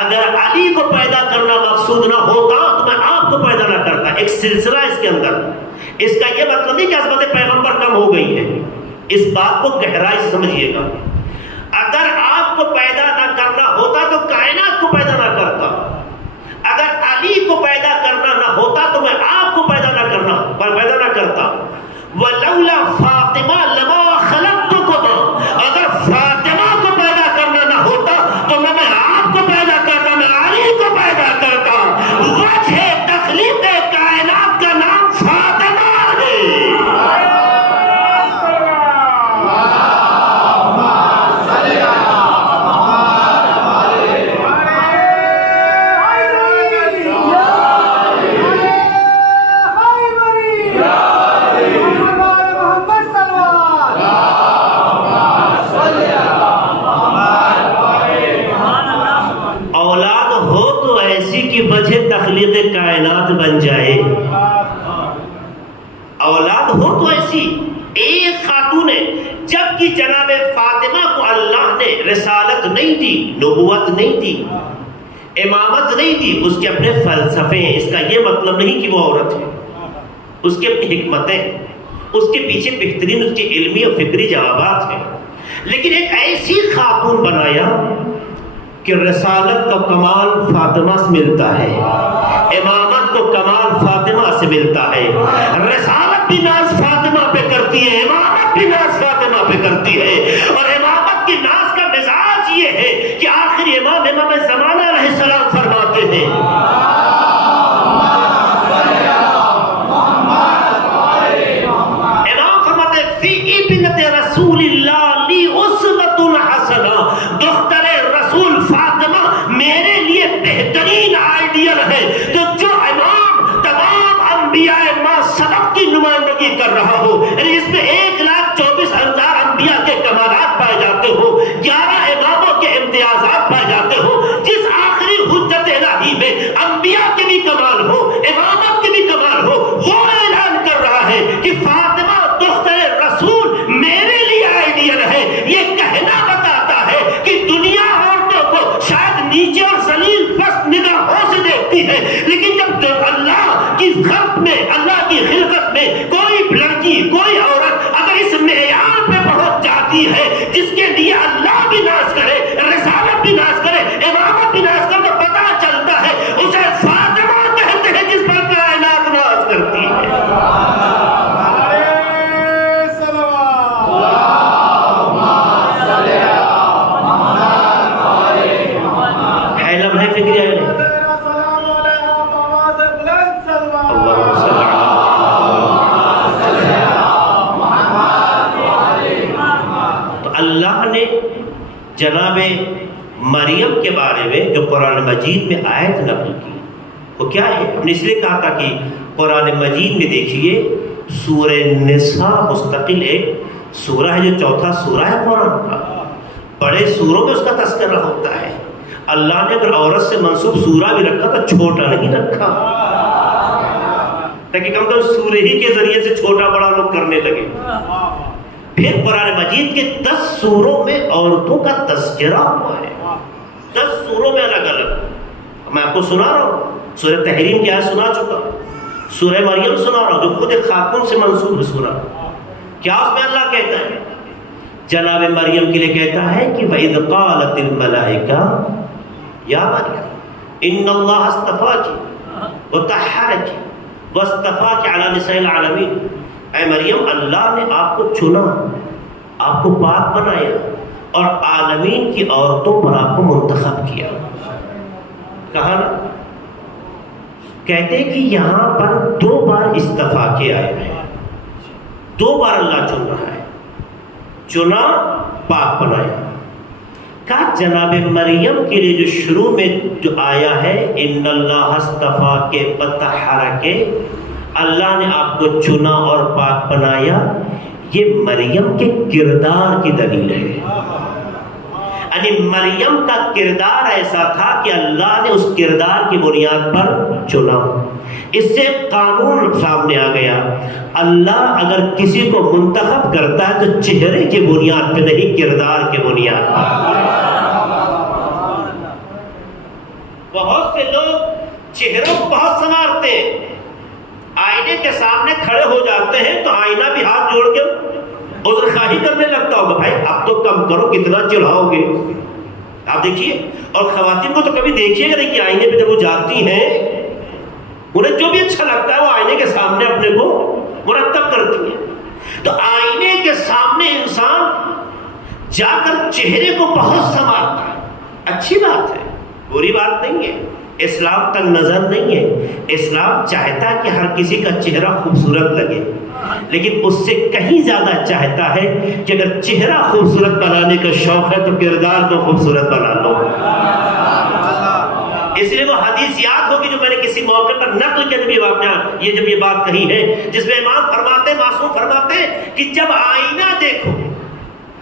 اگر علی کو پیدا کرنا مقصود نہ ہوتا تو میں آپ کو پیدا نہ کرتا۔ ایک سلسلہ اس کے اندر، اس کا یہ مطلب نہیں کہ عظمت پیغمبر کم ہو گئی ہے، اس بات کو گہرائی سے سمجھیے گا۔ اگر آپ کو پیدا نہ کرنا ہوتا تو کائنات کو پیدا نہ کرتا، اگر علی کو پیدا کرنا نہ ہوتا تو میں آپ کو پیدا نہ کرتا۔ وَلَوْلَا فَاطِمَةَ لَمَا خَلَقْتُكُمَا، اگر فاطمہ کو پیدا کرنا نہ ہوتا تو میں آپ کو پیدا کرتا، میں علی کو پیدا کرتا۔ وجہ تخلیق کائنات کا نام فاطمہ ہے۔ وجہ تخلیق کائنات بن جائے، اولاد ہو تو ایسی ایک خاتون ہے۔ جبکہ جناب فاطمہ کو اللہ نے رسالت نہیں دی، نبوت نہیں دی، امامت نہیں دی، اس کے اپنے فلسفے ہیں۔ اس کا یہ مطلب نہیں کہ وہ عورت ہے، اس کے اپنی حکمتیں، اس کے پیچھے بہترین اس کے علمی اور فکری جوابات ہیں۔ لیکن ایک ایسی خاتون بنایا کہ رسالت کا کمال فاطمہ سے ملتا ہے، امامت کو کمال فاطمہ سے ملتا ہے۔ رسالت بھی ناز فاطمہ پہ کرتی ہے، امامت بھی ناز فاطمہ پہ کرتی ہے۔ اور امامت کی ناز کا مزاج یہ ہے کہ آخری امام زمانہ علیہ السلام فرماتے ہیں، امام فرماتے ہیں فی ابنت رسول اللہ لی اسوۃ حسنہ، دختر رسول فاطمہ میرے لیے بہترین آئیڈیل ہے۔ تو جو امام تمام انبیاء ما سبق کی نمائندگی کر رہا ہو، یعنی اس میں 1,24,000 انبیاء کے کمالات پائے جاتے ہو، 11 اماموں کے امتیازات پائے جاتے ہو، جس آخری حجت الہی میں انبیاء کے بھی کمال ہو، امامت کے بھی کمال ہو، وہ اعلان کر رہا ہے کہ فاطمہ دختر رسول میرے لیے آئیڈیل ہے۔ یہ کہنا بتاتا ہے کہ دنیا شاید نیچے اور ذلیل پست نگاہوں سے دیکھتی ہے، لیکن جب اللہ کی خلق میں، اللہ کی خلقت میں کوئی لڑکی، کوئی عورت اگر اس معیار پہ پہنچ جاتی ہے جس کے لیے اللہ بھی ناز کرے، رسالت بھی ناز کرے، امامت بھی ناز کرے، تو پتہ چلتا ہے اسے فاطمہ کہتے ہیں جس پر کائنات ناز کرتی ہے۔ جناب مریم کے بارے میں جو قرآن مجید میں آیت نقل کی وہ کیا ہے؟ ہم نے اس لیے کہا تھا کہ قرآن مجید میں دیکھیے سورہ نساء مستقل ایک سورہ ہے جو چوتھا سورہ ہے قرآن کا، بڑے سوروں میں اس کا تذکرہ ہوتا ہے۔ اللہ نے اگر عورت سے منسوب سورہ بھی رکھا تو چھوٹا نہیں رکھا، تاکہ کم کم سورہ ہی کے ذریعے سے چھوٹا بڑا لوگ کرنے لگے۔ پھر قرآن مجید کے 10 سوروں میں عورتوں کا تذکرہ ہوا ہے، 10 سوروں میں الگ الگ۔ میں آپ کو سنا رہا ہوں، سورہ تحریم کیا ہے سنا چکا، سورہ مریم سنا رہا ہوں جو خود ایک خاتون سے منسوب ہے سورہ۔ کیا اس میں اللہ کہتا ہے؟ جناب مریم کے لیے کہتا ہے کہ وَإِذْ قَالَتِ الْمَلَائِكَةُ یا مریم ان اللہ اصطفاکی وطہرکی واصطفاکی علی نساء العالمین، اے مریم اللہ نے آپ کو چنا، آپ کو پاک بنایا اور عالمین کی عورتوں پر آپ کو منتخب کیا۔ کہا نا، کہتے کہ یہاں پر 2 بار اصطفا کے آئے ہیں، 2 بار اللہ چن رہا ہے، چنا پاک بنایا۔ کہا جناب مریم کے لیے جو شروع میں جو آیا ہے ان اللہ اصطفا کے بطہر کے، اللہ نے آپ کو چنا اور پاک بنایا، یہ مریم کے کردار کی دلیل ہے۔ یعنی مریم کا کردار ایسا تھا کہ اللہ نے اس کردار کی بنیاد پر چنا۔ اس سے قانون سامنے آ گیا، اللہ اگر کسی کو منتخب کرتا ہے تو چہرے کی بنیاد پہ نہیں، کردار کی بنیاد پر۔ بہت سے لوگ چہروں کو بہت سنوارتے ہیں، آئینے کے سامنے کھڑے ہو جاتے ہیں تو آئینہ بھی ہاتھ جوڑ کے عذر خواہی کرنے لگتا ہوگا، بھائی اب تو کم کرو، کتنا چڑھاؤ گے۔ آپ دیکھیے، اور خواتین کو تو کبھی دیکھیے گا نہیں کہ آئینے پہ جب وہ جاتی ہیں انہیں جو بھی اچھا لگتا ہے وہ آئینے کے سامنے اپنے کو مرتب کرتی ہیں۔ تو آئینے کے سامنے انسان جا کر چہرے کو بہت سنوارتا ہے، اچھی بات ہے، بری بات نہیں ہے، اسلام تک نظر نہیں ہے۔ اسلام چاہتا ہے کہ ہر کسی کا چہرہ خوبصورت لگے، لیکن اس سے کہیں زیادہ چاہتا ہے کہ اگر چہرہ خوبصورت بنانے کا شوق ہے تو کردار کو خوبصورت بنا لو۔ اس لیے وہ حدیث یاد ہوگی جو میں نے کسی موقع پر نقل کے بھی واقعہ یہ جب یہ بات کہی ہے، جس میں امام فرماتے معصوم فرماتے کہ جب آئینہ دیکھو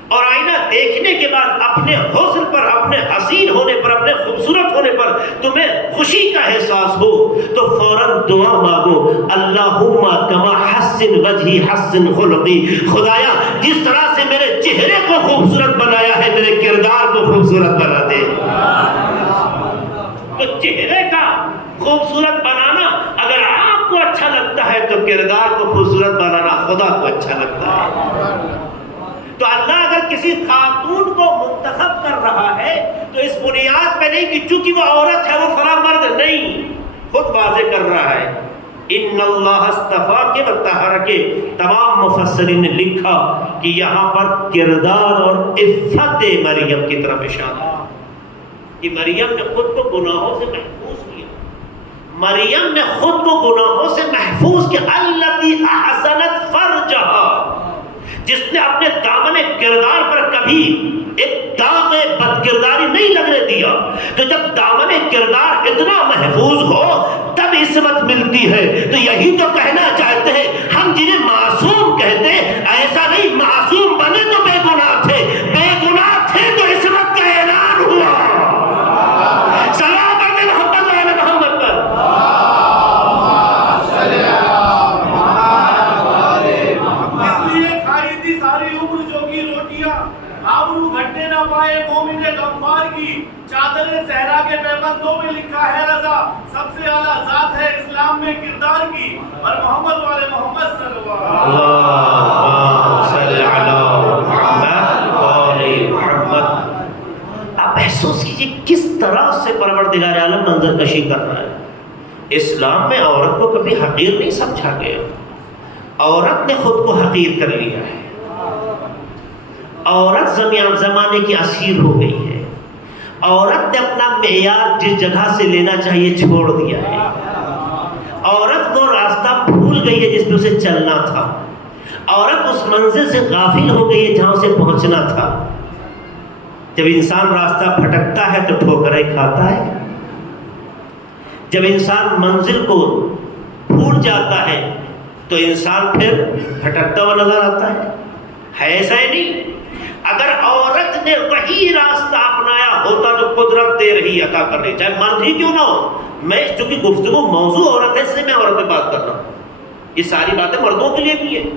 اور آئینہ دیکھنے کے بعد اپنے حسن پر، اپنے حسین ہونے پر، اپنے خوبصورت ہونے پر تمہیں خوشی کا احساس ہو تو فوراً دعا مانگو، اللہم کما حسن وجہی حسن خلقی، خدایا جس طرح سے میرے چہرے کو خوبصورت بنایا ہے میرے کردار کو خوبصورت بنا دے۔ تو چہرے کا خوبصورت بنانا اگر آپ کو اچھا لگتا ہے تو کردار کو خوبصورت بنانا خدا کو اچھا لگتا ہے۔ تو اللہ اگر کسی خاتون کو منتخب کر رہا ہے تو اس بنیاد پہ نہیں کہ چونکہ وہ عورت ہے وہ فلاں مرد نہیں، خود واضح کر رہا ہے ان اللہ اصطفا کے وطہر کے۔ تمام مفسرین نے لکھا کہ یہاں پر کردار اور عفت مریم کی طرف اشارہ ہے کہ مریم نے خود کو گناہوں سے محفوظ کیا، مریم نے خود کو گناہوں سے محفوظ کیا۔ التی احسنت فرجہا، جس نے اپنے دامن کردار پر کبھی ایک داغ بد کرداری نہیں لگنے دیا۔ تو جب دامن کردار اتنا محفوظ ہو تب عصمت ملتی ہے۔ تو یہی تو کہنا چاہتے ہیں ہم جنہیں معصوم کہتے ہیں، ایسا نہیں معصوم بنے تو بے گناہ تھے، بے گناہ تھے تو عصمت کا اعلان ہوا۔ سلام علی محمد و علی محمد پر۔ گھٹنے نہ پائے مومن غفار کی چادر صحرا کے پیغمبروں میں لکھا ہے رضا، سب سے اعلیٰ ذات ہے اسلام میں کردار کی، اور محمد والے محمد صلی اللہ علیہ وسلم۔ آپ محسوس کیجئے کس طرح سے پروردگار عالم منظر کشی کر رہا ہے۔ اسلام میں عورت کو کبھی حقیر نہیں سمجھا گیا، عورت نے خود کو حقیر کر لیا ہے، عورت زمانے کی اسیر ہو گئی ہے، عورت نے اپنا معیار جس جگہ سے لینا چاہیے چھوڑ دیا ہے، عورت وہ راستہ بھول گئی ہے جس پہ اسے چلنا تھا، عورت اس منزل سے غافل ہو گئی ہے جہاں اسے پہنچنا تھا۔ جب انسان راستہ بھٹکتا ہے تو ٹھوکریں کھاتا ہے، جب انسان منزل کو بھول جاتا ہے تو انسان پھر بھٹکتا ہوا نظر آتا ہے ایسا ہی نہیں؟ اگر عورت نے وہی راستہ اپنایا ہوتا جو قدرت دے رہی عطا کر رہی، چاہے مرد ہی کیوں نہ ہو، میں چونکہ گفتگو موضوع عورت ہے اس لیے میں عورت پہ بات کر رہا ہوں، یہ ساری باتیں مردوں کے لیے بھی ہیں۔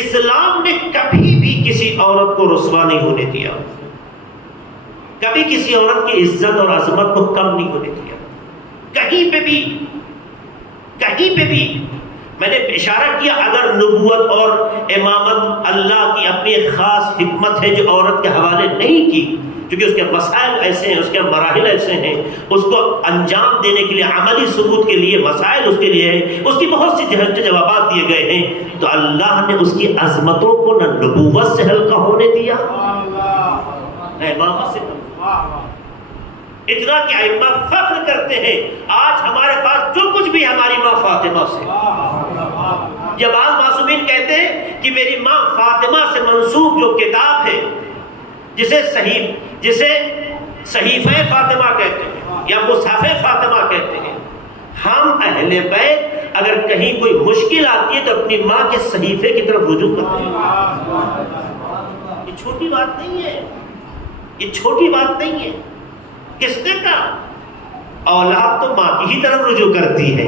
اسلام نے کبھی بھی کسی عورت کو رسوا نہیں ہونے دیا، کبھی کسی عورت کی عزت اور عظمت کو کم نہیں ہونے دیا، کہیں پہ بھی کہیں پہ بھی۔ میں نے اشارہ کیا اگر نبوت اور امامت اللہ کی اپنی ایک خاص حکمت ہے جو عورت کے حوالے نہیں کی، کیونکہ اس کے مسائل ایسے ہیں، اس کے مراحل ایسے ہیں، اس کو انجام دینے کے لیے عملی ثبوت کے لیے مسائل اس کے لیے ہیں، اس کی بہت سی جوابات دیے گئے ہیں، تو اللہ نے اس کی عظمتوں کو نہ نبوت سے ہلکا ہونے دیا نہ امامت سے ہلکا۔ اتنا کہ ائمہ فخر کرتے ہیں آج ہمارے پاس جو کچھ بھی ہماری ماں فاطمہ سے، جب بعض معصومین کہتے ہیں کہ میری ماں فاطمہ سے منسوب جو کتاب ہے جسے صحیفہ فاطمہ کہتے ہیں یا مصحف فاطمہ کہتے ہیں، ہم اہل بیت اگر کہیں کوئی مشکل آتی ہے تو اپنی ماں کے صحیفے کی طرف رجوع کرتے ہیں۔ یہ چھوٹی بات نہیں ہے، یہ چھوٹی بات نہیں ہے۔ کس نے کہا؟ اولاد تو ماں کی ہی طرف رجوع کرتی ہے۔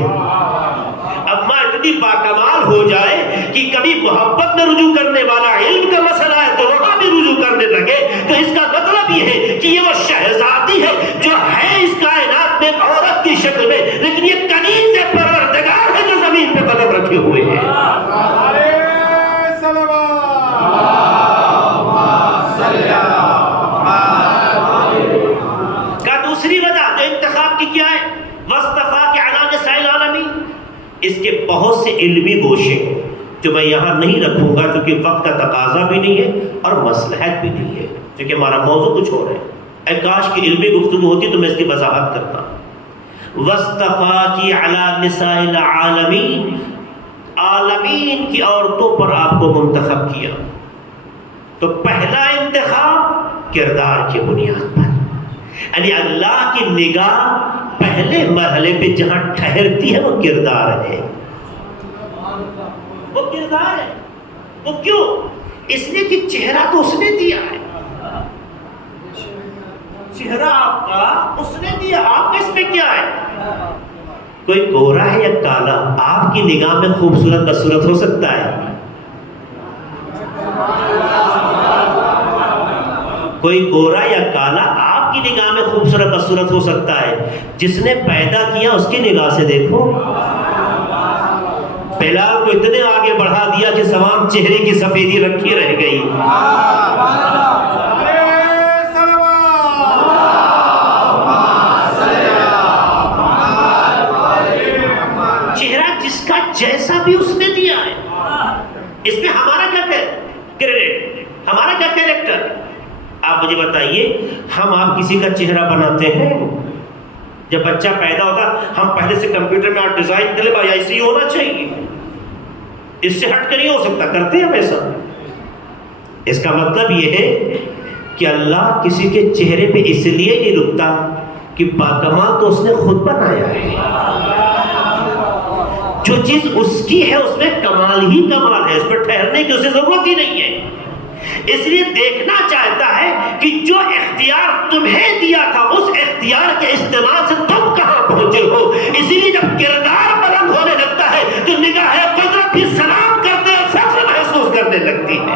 اب ماں اتنی باکمال ہو جائے کہ کبھی محبت میں رجوع کرنے والا علم کا مسئلہ ہے تو وہاں بھی رجوع کرنے لگے، تو اس کا مطلب یہ ہے کہ یہ وہ شہزادی ہے جو ہے اس کائنات میں ایک عورت کی شکل میں، لیکن یہ کنیز پروردگار ہے جو زمین پہ قدم رکھے ہوئے ہیں۔ دوسری وجہ جو انتخاب کی کیا ہے؟ وَاصْطَفَاكِ عَلَىٰ نِسَاءِ الْعَالَمِينَ، اس کے بہت سے علمی گوشے جو میں یہاں نہیں رکھوں گا کیونکہ وقت کا تقاضا بھی نہیں ہے اور مصلحت بھی نہیں ہے، کیونکہ ہمارا موضوع کچھ اور ہے۔ اے کاش کی علمی گفتگو ہوتی تو میں اس کی وضاحت کرتا۔ وَاصْطَفَاكِ عَلَىٰ نِسَاءِ الْعَالَمِينَ، عالمین کی عورتوں پر آپ کو منتخب کیا، تو پہلا انتخاب کردار کی بنیاد پر، یعنی اللہ کی نگاہ پہلے مرحلے پہ جہاں ٹھہرتی ہے وہ کردار ہے، وہ کردار ہے۔ وہ کیوں؟ اس لیے کہ چہرہ تو اس نے دیا ہے، چہرہ آپ کا اس نے دیا، آپ اس میں کیا ہے؟ کوئی گورا ہے یا کالا آپ کی نگاہ میں خوبصورت بدصورت ہو سکتا ہے؟ کوئی گورا یا کالا آپ کی نگاہ میں خوبصورت بدصورت ہو سکتا ہے، جس نے پیدا کیا اس کی نگاہ سے دیکھو۔ بلال کو اتنے آگے بڑھا دیا کہ تمام چہرے کی سفیدی رکھی رہ گئی۔ چہرہ جس کا جیسا بھی اس نے دیا ہے، اس میں ہمارا کیا کریڈٹ، ہمارا کیا کیریکٹر؟ آپ مجھے بتائیے، ہم آپ کسی کا چہرہ بناتے ہیں؟ جب بچہ پیدا ہوتا ہم پہلے سے کمپیوٹر میں آپ ڈیزائن کریں بھائی ایسے ہی ہونا چاہیے، اس سے ہٹ کر نہیں ہو سکتا، کرتے ہیں ہم ایسا؟ اس کا مطلب یہ ہے کہ اللہ کسی کے چہرے پہ اس لیے نہیں رکتا کہ باکمال تو اس نے خود بنایا ہے، جو چیز اس کی ہے اس میں کمال ہی کمال ہے، اس پر ٹھہرنے کی اسے ضرورت ہی نہیں ہے۔ اس لیے دیکھنا چاہتا ہے کہ جو اختیار تمہیں دیا تھا اس اختیار کے استعمال سے تم کہاں پہنچے ہو۔ اسی لیے جب کردار بلند ہونے لگتا ہے تو نگاہ قدرت بھی سلام کرتے اور فخر محسوس کرنے لگتی ہے۔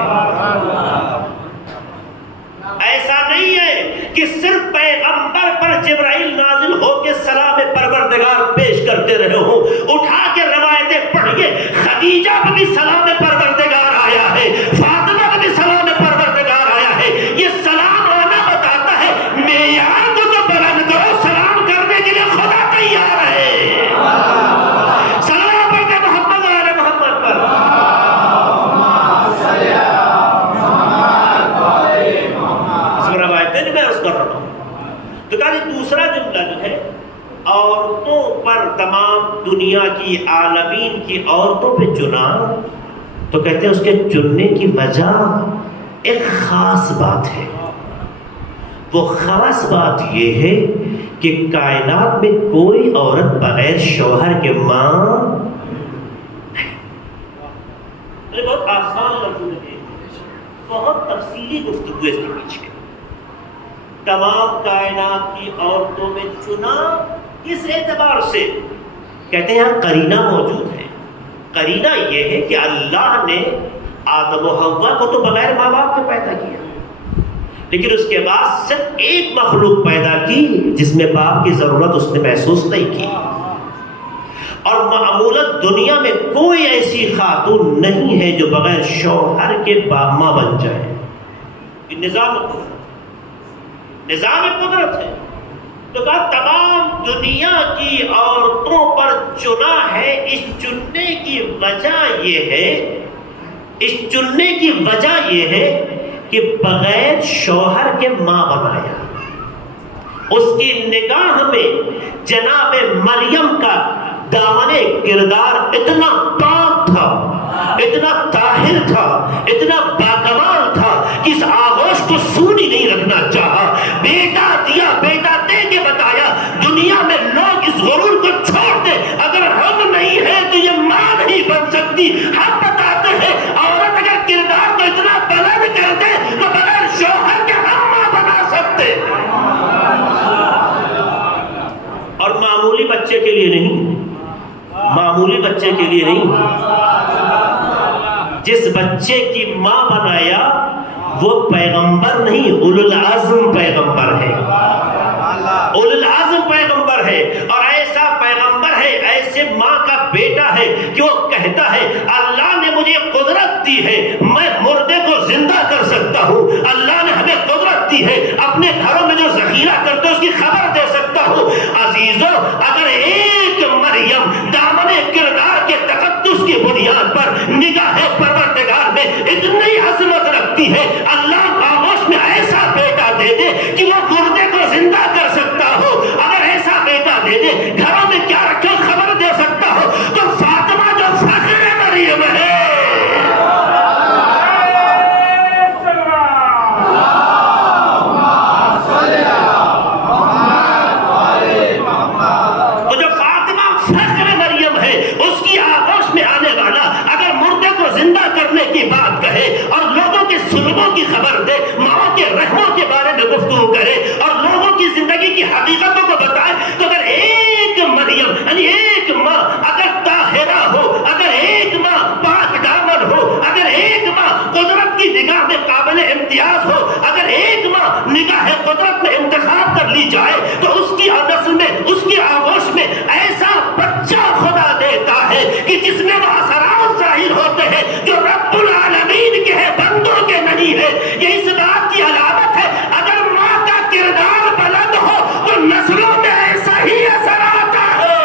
ایسا نہیں ہے کہ صرف پیغمبر پر جبرائیل نازل ہو کے سلام پروردگار پیش کرتے رہے ہوں، اٹھا کے روایتیں پڑھیے، خدیجہ پر بھی سلام پروردگار آیا ہے، فاطمہ پر بھی سلام پروردگار آیا ہے۔ یہ سلام آنا بتاتا ہے معیار کو تو بلند کرو، سلام کرنے کے لیے خدا تیار ہے۔ سلام پڑھتے محمد علی محمد پر۔ اس روایتیں میں عرض کر رہا ہوں۔ تو کہا دوسرا جملہ جو ہے عورتوں پر، تمام دنیا کی عالمین کی عورتوں پہ چنا، تو کہتے ہیں اس کے چننے کی وجہ ایک خاص بات ہے۔ وہ خاص بات یہ ہے کہ کائنات میں کوئی عورت بغیر شوہر کے ماں نہیں۔ بہت آسان لفظ ہے، بہت تفصیلی گفتگو اس کے پیچھے. تمام کائنات کی عورتوں میں چنا کس اعتبار سے؟ کہتے ہیں یہاں قرینہ موجود ہے. قرینہ یہ ہے کہ اللہ نے آدم و حوا کو تو بغیر ماں باپ کے پیدا کیا، لیکن اس کے بعد صرف ایک مخلوق پیدا کی جس میں باپ کی ضرورت اس نے محسوس نہیں کی. اور معمولاً دنیا میں کوئی ایسی خاتون نہیں ہے جو بغیر شوہر کے ماں بن جائے. یہ نظام قدرت ہے. تو کہا تمام دنیا کی عورتوں پر چنا ہے. اس چننے کی وجہ یہ ہے کہ بغیر شوہر کے ماں بنایا. اس کی نگاہ میں جناب مریم کا دامن کردار اتنا پاک تھا، اتنا طاہر تھا، اتنا باکمال تھا کہ اس آغوش کو سونی نہیں رکھنا چاہا. بیٹا دیا، بیٹا دے کے بتایا. دنیا میں لوگ اس غرور کو چھوڑ دے، اگر ہم نہیں ہیں تو یہ ماں نہیں بن سکتی. ہم بتاتے ہیں عورت اگر کردار کو اتنا بلند کر دے تو بغیر شوہر کے ہم ماں بنا سکتے. اور معمولی بچے کے لیے نہیں، معمولی بچے کے لیے نہیں. جس بچے کی ماں بنایا وہ پیغمبر نہیں، اولو العزم پیغمبر ہے. اولو العزم پیغمبر ہے، اور ایسا پیغمبر ہے، ایسے ماں کا بیٹا ہے کہ وہ کہتا ہے اللہ نے مجھے قدرت دی ہے، میں مردے کو زندہ کر سکتا ہوں. اللہ نے ہمیں قدرت دی ہے، اپنے گھروں میں جو ذخیرہ کرتے اس کی خبر دے سکتا ہوں. عزیزو، اگر ایک مریم دامن کردار کے تقدس کی بنیاد پر نگاہ پروردگار میں اتنی عظمت رکھتی ہے، اللہ آغوش میں ایسا بیٹا دے دے کہ وہ مردے کو زندہ کر سکتا ہو. اگر ایسا بیٹا دے دے، گھروں میں کیا رکھو خبر دے سکتا ہو، تو فاطمہ جو فخر مریم ہے. کی خبر دے، ماں کے رحموں کے بارے میں گفتگو کرے اور لوگوں کی زندگی کی حقیقتوں کو بتائے، تو اگر ایک مریم یعنی ایک ماں اگر طاہرہ ہو، اگر ایک ماں پاک دامن ہو، اگر ایک ماں قدرت کی نگاہ میں قابل امتیاز ہو، اگر ایک ماں نگاہ قدرت میں انتخاب کر لی جائے، تو اس کی نسل میں، اس کی آغوش میں ایسا بچہ خدا دیتا ہے کہ جس میں وہ اثرات ظاہر ہوتے ہیں جو رب العالمین کے ہیں، بندوں کے نہیں ہے. یہ اس بات کی علامت ہے اگر ماں کا کردار بلند ہو تو نسلوں میں ایسا ہی اثر آتا ہے.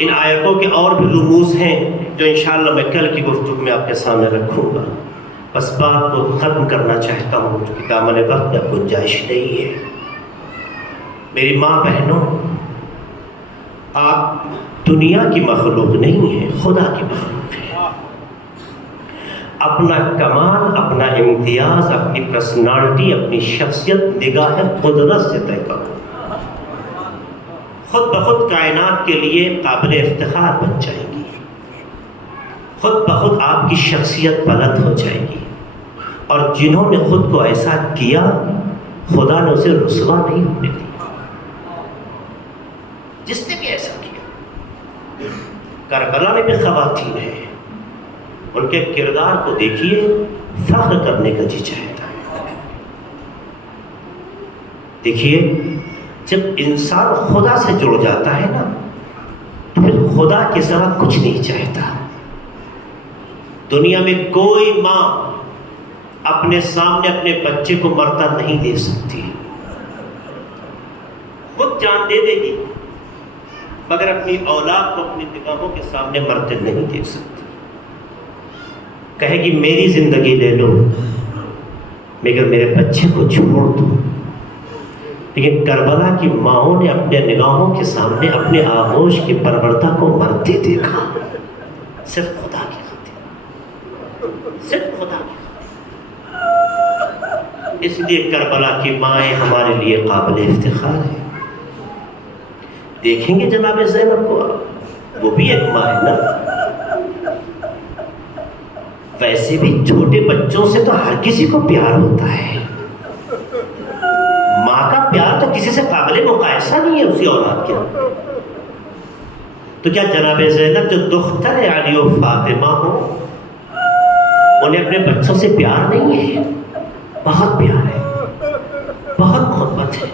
ان آیتوں کے اور بھی رموز ہیں جو انشاءاللہ میں کل کی گفتگو میں آپ کے سامنے رکھوں گا. بس بات کو ختم کرنا چاہتا ہوں کیونکہ دامن وقت میں گنجائش نہیں ہے. میری ماں بہنوں، آپ دنیا کی مخلوق نہیں ہیں، خدا کی مخلوق ہیں. اپنا کمال، اپنا امتیاز، اپنی پرسنالٹی، اپنی شخصیت نگاہ قدرت سے طے کرو. خود بخود کائنات کے لیے قابل افتخار بن جائے گی. خود بخود آپ کی شخصیت بلند ہو جائے گی. اور جنہوں نے خود کو ایسا کیا، خدا نے اسے رسوا نہیں ہونے دیا. جس نے بھی ایسا کیا، کربلا میں بھی خواتین ہیں، ان کے کردار کو دیکھیے، فخر کرنے کا جی چاہتا ہے. دیکھیے، جب انسان خدا سے جڑ جاتا ہے نا، تو پھر خدا کے سوا کچھ نہیں چاہتا. دنیا میں کوئی ماں اپنے سامنے اپنے بچے کو مرتا نہیں دے سکتی. خود جان دے دے گی مگر اپنی اولاد کو اپنی نگاہوں کے سامنے مرتے نہیں دیکھ سکتی. کہے گی میری زندگی لے لو مگر میرے بچے کو چھوڑ دو. لیکن کربلا کی ماؤں نے اپنے نگاہوں کے سامنے اپنے آغوش کی پروردہ کو مرتے دیکھا، صرف خدا کی خاطر. صرف خدا کی. اس لیے کربلا کی مائیں ہمارے لیے قابل افتخار ہیں. دیکھیں گے جناب زینب کو، وہ بھی ایک ماں ہے نا. ویسے بھی چھوٹے بچوں سے تو ہر کسی کو پیار ہوتا ہے. ماں کا پیار تو کسی سے قابل مقایسہ نہیں ہے اسی اولاد کے. تو کیا جناب زینب جو دختر علی و فاطمہ ہو، انہیں اپنے بچوں سے پیار نہیں ہے؟ بہت پیار ہے، بہت محبت ہے.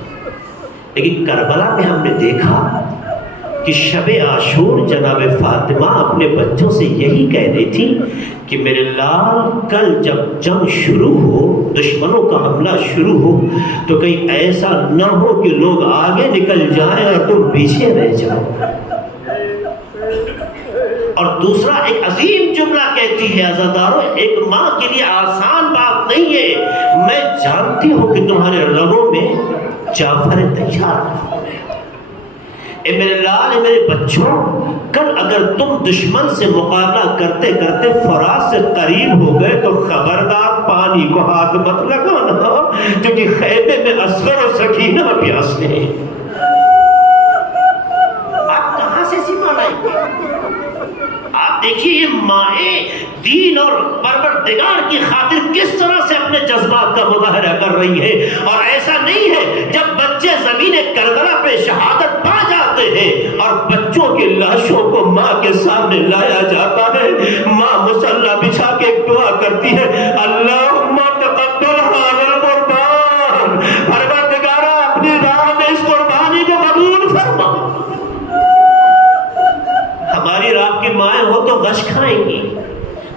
لیکن کربلا میں ہم نے دیکھا کہ شب عاشور جناب فاطمہ اپنے بچوں سے یہی کہہ رہی تھی کہ میرے لال کل جب جنگ شروع ہو، دشمنوں کا حملہ شروع ہو، تو کہیں ایسا نہ ہو کہ لوگ آگے نکل جائیں اور تم پیچھے رہ جاؤ. اور دوسرا ایک عظیم جملہ کہتی ہے، عزادارو، ایک ماں کے لیے آسان بات نہیں ہے. میں جانتی ہوں کہ تمہارے رگوں میں جعفر تیار ہے. اے میرے لال، اے میرے بچوں، کل اگر تم دشمن سے مقابلہ کرتے کرتے فرات سے قریب ہو گئے تو خبردار پانی کو ہاتھ مت لگانا، کیونکہ خیمے میں اصغر و سکینہ پیاسے ہیں. آپ کہاں سے سیما لائیں گے؟ آپ دیکھیے یہ مائیں دین اور پروردگار کی خاطر کس طرح سے اپنے جذبات کا مظاہرہ کر رہی ہے. اور ایسا نہیں ہے جب بچے زمین کربلا پہ شہادت پا جاتے ہیں اور بچوں کی لاشوں کو ماں کے سامنے لایا جاتا ہے، ماں مصلی بچھا کے ایک دعا کرتی ہے، اللہم تقبل ھذا القربان، پروردگارا اپنی راہ میں اس قربانی کو قبول فرما. ہماری راہ کی مائیں ہو تو غش کھائیں گی،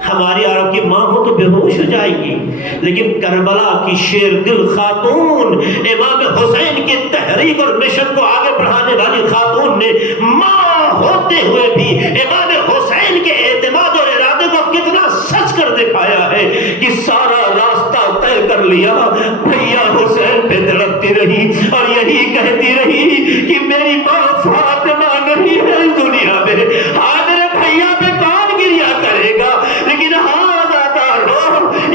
ہماری عرب کی ماں ہو تو بے ہوش ہو جائے گی. لیکن کربلا کی شیر دل خاتون، امام حسین کی تحریک اور مشن کو آگے بڑھانے والی خاتون نے ماں ہوتے ہوئے بھی امام حسین کے اعتماد اور ارادے کو کتنا سچ کر دکھایا ہے کہ سارا راستہ طے کر لیا. بھیا حسین پہ تڑپتی رہی اور یہی کہتی رہی کہ میری ماں فاطمہ نہیں ہے اس دنیا میں. میرے بھیا پہ کون گریا کرے گا؟ لیکن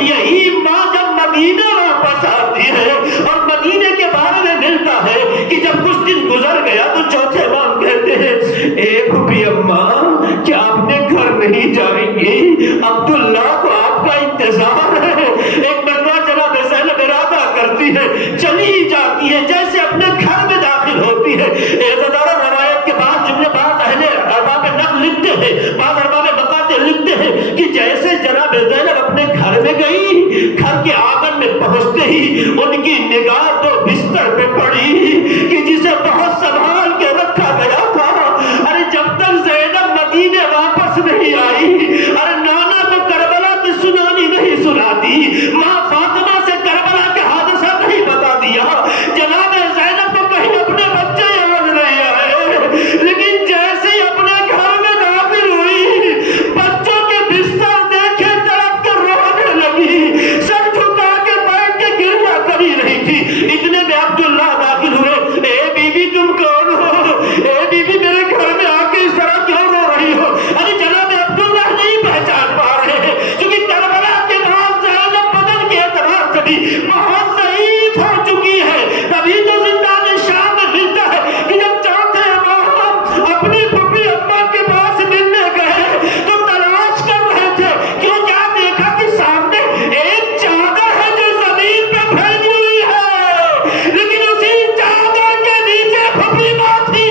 یہی ماں جب مدینہ واپس آتی ہے اور مدینے کے بارے میں ملتا ہے کہ جب کچھ دن گزر گیا تو چوتھے ماں کہتے ہیں، اے بھوپی اماں، کیا آپ نے گھر نہیں جائیں گی؟ عبداللہ کو آپ کا انتظار ہے. ایک مرتبہ جناب زینب ارادہ کرتی ہے، چلی جاتی ہے، جیسے اپنے گھر میں داخل ہوتی ہے. عزادارہ روایت کے بعد جملے بعض اہل ارباب نقل لکھتے ہیں، بعض ارباب مقاطع لکھتے ہیں کہ جیسے جناب زینب اپنے گھر میں گئی، گھر کے آنگن میں پہنچتے ہی ان کی نگاہ تو بستر پہ پڑی کہ جسے بہت سنبھال کے رکھا گیا تھا. ارے جب تک زینب مدینے واپس نہیں آئی، ارے نانا کو کربلا کی سنانی نہیں سناتی، ماں فاطمہ سے کربلا کے حادثہ نہیں بتا دیا. جناب زینب کو کہیں اپنے بچے یاد نہیں آئے، لیکن جیسے ہی اپنے گھر میں داخل ہوئی، بچوں کے بستر دیکھے تڑپ کر رونے لگی، سر جھکا کے بیٹھ کے گریہ کری رہی تھی. اتنے میں عبداللہ داخل ہوئے، اے بی بی تم کون ہو؟ اے بی بی میرے گھر میں آ کے اس طرح کیوں رو رہی ہو؟ ارے جناب عبداللہ نہیں پہچان پا رہے ہیں، کیونکہ کربلا کے بعد زینب بدن کے اعتبار سے بھی بہت ضعیف ہو چکی ہے. کبھی تو زندان شام میں ملتا ہے کہ جب چوتھے امام اپنی پھوپھی اماں کے پاس ملنے گئے تو تلاش کر رہے تھے، کیوں کیا دیکھا کہ سامنے ایک چادر ہے جو زمین پہ پھیلی ہوئی ہے، لیکن اسی چادر کے نیچے پھوپھی ماں تھی.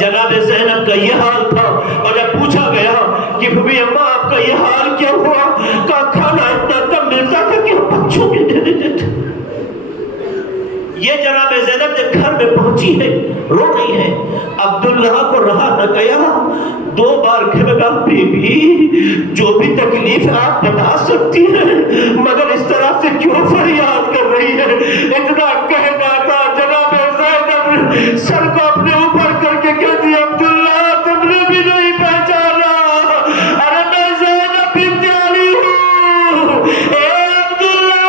جناب زینب کا یہ حال تھا. اور جب پوچھا گیا کہ پھوپھی اماں آپ کا یہ حال کیا ہوا، کہا کھانا اتنا کم ملتا تھا کہ بچوں کے دے دیتے تھے. یہ جناب زینب جب گھر میں پہنچی ہے، رو رہی ہے. عبداللہ کو رہا نہ گیا، 2 بار کہا، بی بی جو بھی تکلیف آپ بتا سکتی ہیں، مگر اس طرح سے کیوں فریاد کر رہی ہے؟ اتنا کہنا تھا. جناب زینب سر کو اپنے اوپر کر کے کہتی، عبداللہ تم نے بھی نہیں پہچانا، ارے میں زینب بنت علی ہوں. اے عبداللہ،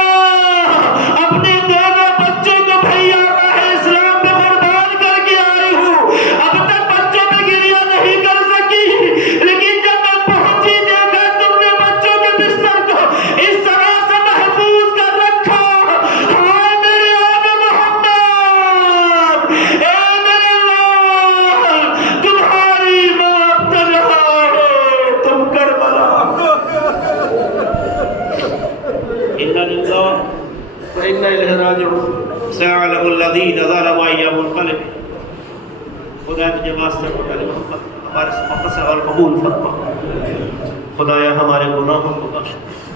اپنے دونوں بچوں کو بھیا راہ اسلام میں قربان کر کے آئی ہوں. اب تک بچوں پہ گریہ نہیں کر سکی، لیکن جب میں پہنچی دیکھا خدا کے واسطے ہمارے محبت سے اور قبول فرما۔ خدایا ہمارے گناہوں کو بخش دے۔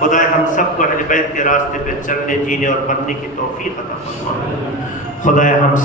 خدایا ہم سب کو اہل بیت کے راستے پہ چلنے، جینے اور بننے کی توفیق عطا فرما۔ خدایا ہم